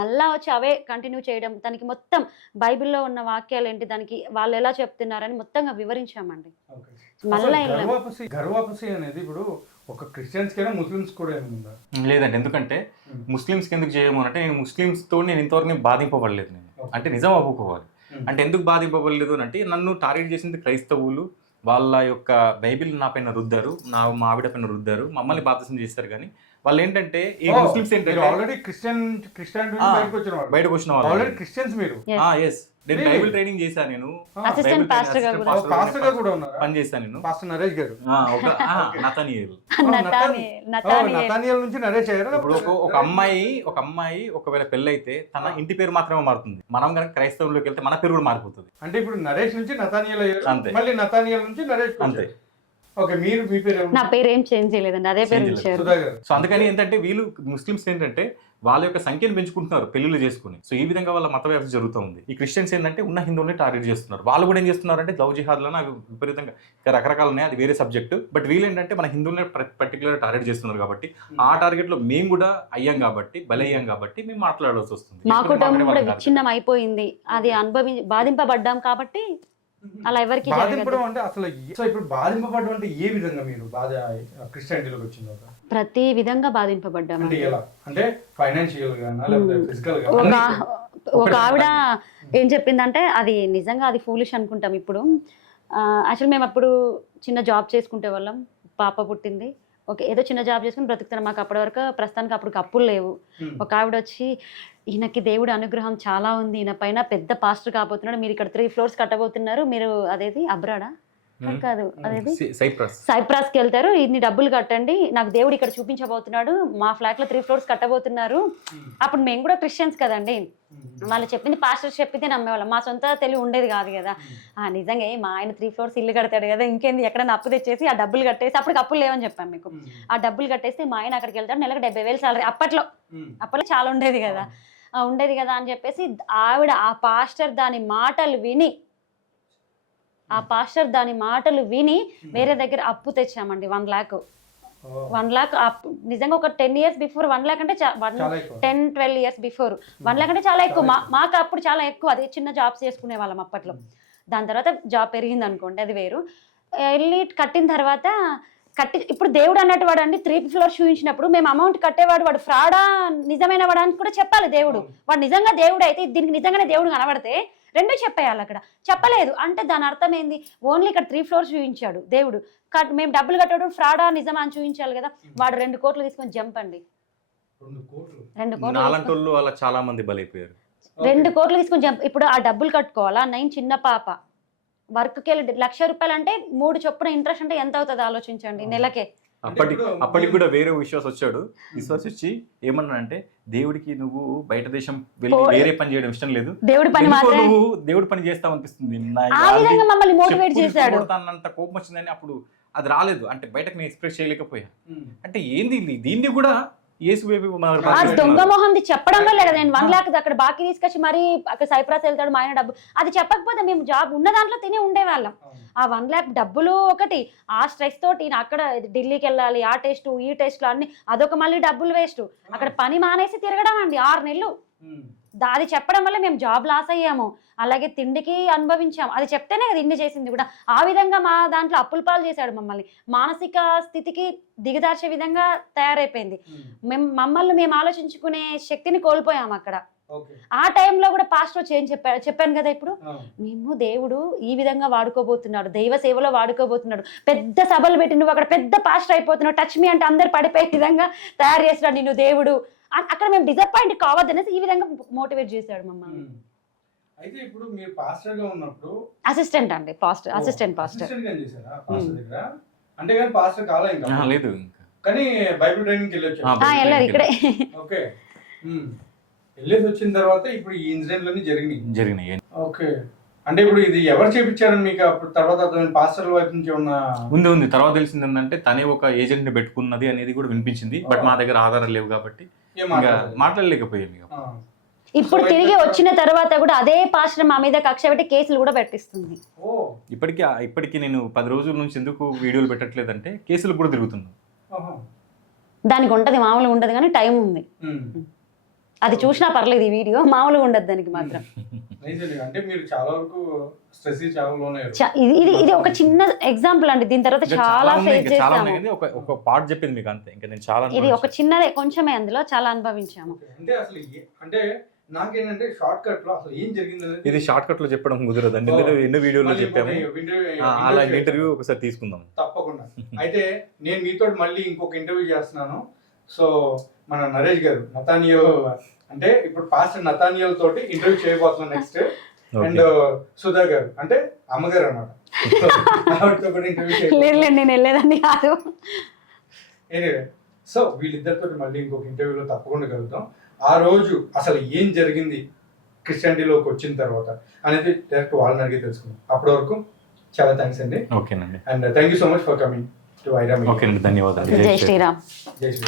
మళ్ళా వచ్చి అవే కంటిన్యూ చేయడం, దానికి మొత్తం బైబిల్లో ఉన్న వాక్యాలు ఏంటి, దానికి వాళ్ళు ఎలా చెప్తున్నారని మొత్తంగా వివరించామండి. మళ్ళీ గర్వాపసి అనేది ఇప్పుడు ఒక క్రిస్టియన్స్ కైనా ముస్లిమ్స్ కూడా ఏముందా? లేదండి, ఎందుకంటే ముస్లిమ్స్కి ఎందుకు చేయము అంటే నేను ముస్లిమ్స్తో నేను ఇంతవరకు బాధింపబడలేదు. నేను అంటే నిజం అవ్వుకోవాలి అంటే ఎందుకు బాధింపబడలేదు అంటే నన్ను టార్గెట్ చేసింది క్రైస్తవులు, వాళ్ళ యొక్క బైబిల్ నా పైన రుద్దారు, మా ఆవిడ పైన రుద్దారు, మమ్మల్ని బాప్తిసం చేస్తారు. కానీ వాళ్ళు ఏంటంటే ఈ ముస్లిమ్స్ ఏంటంటే ఆల్రెడీ బయటకు వచ్చిన వాళ్ళు ఆల్రెడీ క్రిస్టియన్స్ మీరు. నేను బైబిల్ ట్రైనింగ్ చేశాను, నేను అసిస్టెంట్ పాస్టర్ గా కూడా ఉన్నారు, పని చేశాను నేను. పాస్టర్ నరేష్ గారు నతానియేల్ నుంచి నరేష్ అయ్యారు. ఇప్పుడు ఒక అమ్మాయి ఒకవేళ పెళ్ళి అయితే తన ఇంటి పేరు మాత్రమే మారుతుంది. మనం కనుక క్రైస్తవంలోకి వెళ్తే మన పేరు కూడా మారిపోతుంది. అంటే ఇప్పుడు నరేష్ నుంచి నతానియేల్ అయ్యారు, అంతే, మళ్ళీ నతానియేల్ నుంచి నరేష్ అంతే. ఓకే, మీరు మీ పేరు నా పేరు ఏం చేంజ్ చేయలేదండి, అదే పేరు ఉంచారు. సుధాకర్. సో అందుకని ఏంటంటే వీళ్ళు ముస్లిమ్స్ ఏంటంటే వాళ్ళ యొక్క సంఖ్యను పెంచుకుంటున్నారు పెళ్లిళ్ళు చేసుకుని. సో ఈ విధంగా వాళ్ళ మత వ్యాప్తి జరుగుతూ ఉంది. ఈ క్రిస్టియన్స్ ఏంటంటే ఉన్న హిందువుల్ని టార్గెట్ చేస్తున్నారు. వాళ్ళు కూడా ఏం చేస్తున్నారంటే లవ్ జిహాద్లను అవి విపరీతంగా ఇంకా రకరకాలు ఉన్నాయి, అది వేరే సబ్జెక్ట్. బట్ వీళ్ళు ఏంటంటే మన హిందువుల్ని పర్టికులర్ టార్గెట్ చేస్తున్నారు కాబట్టి ఆ టార్గెట్ లో మేము కూడా అయ్యాం కాబట్టి బలయ్యాం కాబట్టి మేము మాట్లాడాల్సి వస్తుంది. మా కుటుంబం కూడా విచ్ఛిన్నం అయిపోయింది, అది బాధింపబడ్డాం కాబట్టి అలా ఎవరికి బాధింపడం అంటే అసలు సో ఇప్పుడు బాధింపబడడం అంటే ఏ విధంగా మీరు బాధ క్రిస్టియానిటీలోకి వచ్చింది? ప్రతి విధంగా బాధింపబడ్డాం. అంటే ఎలా అంటే ఫైనాన్షియల్ గానా లేకపోతే ఫిజికల్ గా? ఒక ఆవిడ ఏం చెప్పిందంటే, అది నిజంగా అది ఫూలిష్ అనుకుంటాం ఇప్పుడు. యాక్చువల్ మేము అప్పుడు చిన్న జాబ్ చేసుకుంటే వాళ్ళం, పాప పుట్టింది, ఓకే ఏదో చిన్న జాబ్ చేసుకుని బ్రతుకుతున్నాం. మాకు అప్పటి వరకు ప్రస్తుతానికి అప్పుడు అప్పులు లేవు. ఒక ఆవిడ వచ్చి, ఈయనకి దేవుడి అనుగ్రహం చాలా ఉంది, ఈయన పైన పెద్ద పాస్టర్ కాబోతున్నాడు, మీరు ఇక్కడ 3 floors కట్టబోతున్నారు, మీరు అదేది అబ్రాడా కాదు అదేది సైప్రస్కి వెళ్తారు, ఇన్ని డబ్బులు కట్టండి, నాకు దేవుడు ఇక్కడ చూపించబోతున్నాడు, మా ఫ్లాట్ లో 3 floors కట్టబోతున్నారు. అప్పుడు మేము కూడా క్రిస్టియన్స్ కదండి, వాళ్ళు చెప్పింది పాస్టర్ చెప్పింది నమ్మేవాళ్ళం, మా సొంత తెలివి ఉండేది కాదు కదా. నిజంగా మా ఆయన 3 floors ఇల్లు కడతాడు కదా, ఇంకేంది ఎక్కడైనా అప్పు తెచ్చేసి ఆ డబ్బులు కట్టేసి, అప్పటికి అప్పులు లేవని చెప్పాను మీకు, ఆ డబ్బులు కట్టేసి మా ఆయన అక్కడికి వెళ్తాడు, నెలకు 70,000 సాలరీ. అప్పట్లో చాలా ఉండేది కదా అని చెప్పేసి ఆవిడ ఆ పాస్టర్ దాని మాటలు విని వేరే దగ్గర అప్పు తెచ్చామండి 1 lakh. 1 lakh నిజంగా ఒక 10 years బిఫోర్ 1 lakh అంటే 10-12 years బిఫోర్ 1 lakh అంటే చాలా ఎక్కువ. మాకు అప్పుడు చాలా ఎక్కువ, అది చిన్న జాబ్స్ చేసుకునే వాళ్ళం అప్పట్లో. దాని తర్వాత జాబ్ పెరిగింది అనుకోండి, అది వేరు. వెళ్ళి కట్టిన తర్వాత ఇప్పుడు దేవుడు అన్నట్టు వాడు అండి 3 floors చూపించినప్పుడు మేము అమౌంట్ కట్టేవాడు వాడు ఫ్రాడా నిజమైన వాడు అని కూడా చెప్పాలి. దేవుడు వాడు నిజంగా దేవుడు అయితే దీనికి నిజంగానే దేవుడు కనబడితే రెండు చెప్పేయాలి. అక్కడ చెప్పలేదు అంటే దాని అర్థం ఏంది? ఓన్లీ ఇక్కడ 3 floors చూపించాడు దేవుడు, మేము డబ్బులు కట్టడం ఫ్రాడా నిజమా అని చూపించాలి కదా. వాడు 2 కోట్లు తీసుకొని జంప్ అండి, 2 కోట్లు చాలా మంది బలైపోయారు. 2 కోట్లు తీసుకొని జంప్. ఇప్పుడు ఆ డబ్బులు కట్టుకోవాలా, నేను చిన్న పాప వర్క్కి వెళ్ళి 1,00,000 రూపాయలు అంటే 3 చొప్పున ఇంట్రెస్ట్ అంటే ఎంత అవుతుంది ఆలోచించండి నెలకే. అప్పటికి కూడా వేరే విశ్వాసం వచ్చి ఏమన్నా అంటే, దేవుడికి నువ్వు బయట దేశం వెళ్ళి వేరే పని చేయడం ఇష్టం లేదు, దేవుడి పని నువ్వు దేవుడి పని చేస్తావు అనిపిస్తుంది. మమ్మల్ని మోటివేట్ చేశాడు. అంత కోపం వచ్చిందని అప్పుడు అది రాలేదు అంటే బయటకు నేను ఎక్స్ప్రెస్ చేయలేకపోయా. అంటే ఏంది దీన్ని కూడా దొంగ మొహంది చెప్పడం వల్ల కదా నేను 1 lakh అక్కడ బాకీ తీసుకొచ్చి మరి అక్కడ సైప్రస్ వెళ్తాడు మా ఆయన డబ్బు అది చెప్పకపోతే మేము జాబ్ ఉన్న దాంట్లో తిని ఉండేవాళ్ళం. ఆ 1 lakh డబ్బులు ఒకటి, ఆ స్ట్రెస్ తోటి అక్కడ ఢిల్లీకి వెళ్ళాలి, ఆ టెస్ట్ ఈ టెస్ట్లు అన్ని, అదొక మళ్ళీ డబ్బులు వేస్ట్. అక్కడ పని మానేసి తిరగడం అండి 6 నెలలు. అది చెప్పడం వల్ల మేము జాబ్ లాస్ అయ్యాము, అలాగే తిండికి అనుభవించాము. అది చెప్తేనే కదా ఇన్ని చేసింది కూడా. ఆ విధంగా మా దాంట్లో అప్పుల పాలు చేశాడు మమ్మల్ని, మానసిక స్థితికి దిగదార్చే విధంగా తయారైపోయింది. మమ్మల్ని మేము ఆలోచించుకునే శక్తిని కోల్పోయాము అక్కడ. ఆ టైంలో కూడా పాస్టర్ వచ్చి ఏం చెప్పాను కదా, ఇప్పుడు మేము దేవుడు ఈ విధంగా వాడుకోబోతున్నాడు, దైవ సేవలో వాడుకోబోతున్నాడు, పెద్ద సభలు పెట్టి నువ్వు అక్కడ పెద్ద పాస్టర్ అయిపోతున్నావు, టచ్ మీ అంటే అందరు పడిపోయే విధంగా తయారు చేస్తున్నాడు నిన్ను దేవుడు. అక్కడ మేము డిసప్పాయింట్ కావద్దనేసి ఈ విధంగా మోటివేట్ చేశాడు మమ్మల్ని. అయితే ఇప్పుడు మీరు పాస్టర్ గా ఉన్నప్పుడు అసిస్టెంట్ అండి, అసిస్టెంట్ పాస్టర్ చేశారా పాస్టర్ దగ్గర? అంటే కానీ పాస్టర్ కాలే ఇంకా లేదు, కానీ బైబిల్ ట్రైనింగ్ వెళ్ళొచ్చు. వెళ్ళారు ఇక్కడే. ఓకే, వెళ్ళేసి వచ్చిన తర్వాత ఇప్పుడు ఈ ఇన్సిడెంట్లన్నీ జరిగినాయి. ఓకే, అంటే ఇప్పుడు ఇది ఎవరు చేపించారని మీకు అప్పుడు తర్వాత పాస్టర్ల వైపు నుంచి ఉంది తర్వాత తెలిసింది ఏంటంటే తనే ఒక ఏజెంట్ ని పెట్టుకున్నది అనేది కూడా వినిపించింది. బట్ మా దగ్గర ఆధారం లేవు కాబట్టి మాట్లాడలేకపోయాం. ఇప్పుడు తిరిగి వచ్చిన తర్వాత కూడా అదే పాస్టర్ మా మీద కక్ష పెట్టి కేసులు కూడా పెట్టిస్తుంది. ఇప్పటికి నేను 10 రోజుల నుంచి ఎందుకు వీడియోలు పెట్టట్లేదంటే కేసులు కూడా తిరుగుతున్నాను. దానికి ఉంటది, మామూలుగా ఉండదు కానీ టైం ఉంది. అది చూసినా పర్లేదు, ఈ వీడియో మామూలుగా ఉండదు దానికి మాత్రం. అంటే మీరు చాలా వరకు స్ట్రెస్ ఇది ఒక చిన్న ఎగ్జాంపుల్ అండి, దీని తర్వాత చాలా ఫేస్ చేసాము. ఒక పార్ట్ చెప్పింది మీకు అంతే, ఇంకా నేను చాలా ఇది ఒక చిన్నదే కొంచెమే, అందులో చాలా అనుభవించాము. అంటే అసలు అంటే నాకేంటంటే షార్ట్ కట్ లో అసలు ఏం జరిగింది ఇది షార్ట్ కట్ లో చెప్పడం కుదరదండి, ఎన్నో వీడియోలో చెప్పాము. అలా ఇంటర్వ్యూ ఒకసారి తీసుకుందాం తప్పకుండా. అయితే నేను మీతో మళ్ళీ ఇంకొక ఇంటర్వ్యూ చేస్తున్నాను. సో మన నరేష్ గారు నతానియల్, అంటే ఇప్పుడు పాస్టర్ నతానియల్ తోటి ఇంటర్వ్యూ చేయబోతున్నాం నెక్స్ట్. అండ్ సుధా గారు అంటే అమ్మగారు అన్నమాట. నేను వెళ్ళేదాన్ని కాదు. సో వీళ్ళిద్దరితో మళ్ళీ ఇంకొక ఇంటర్వ్యూలో తప్పకుండా కలుద్దాం. ఆ రోజు అసలు ఏం జరిగింది క్రిస్టియానిటీలోకి వచ్చిన తర్వాత అనేది డైరెక్ట్ వాళ్ళని అడిగి తెలుసుకుందాం. అప్పటి వరకు చాలా థ్యాంక్స్ అండి. ఓకేనండి. And thank you so much for coming to Aira media. ఓకేనండి, ధన్యవాదాలు. జై శ్రీరామ్. జై శ్రీ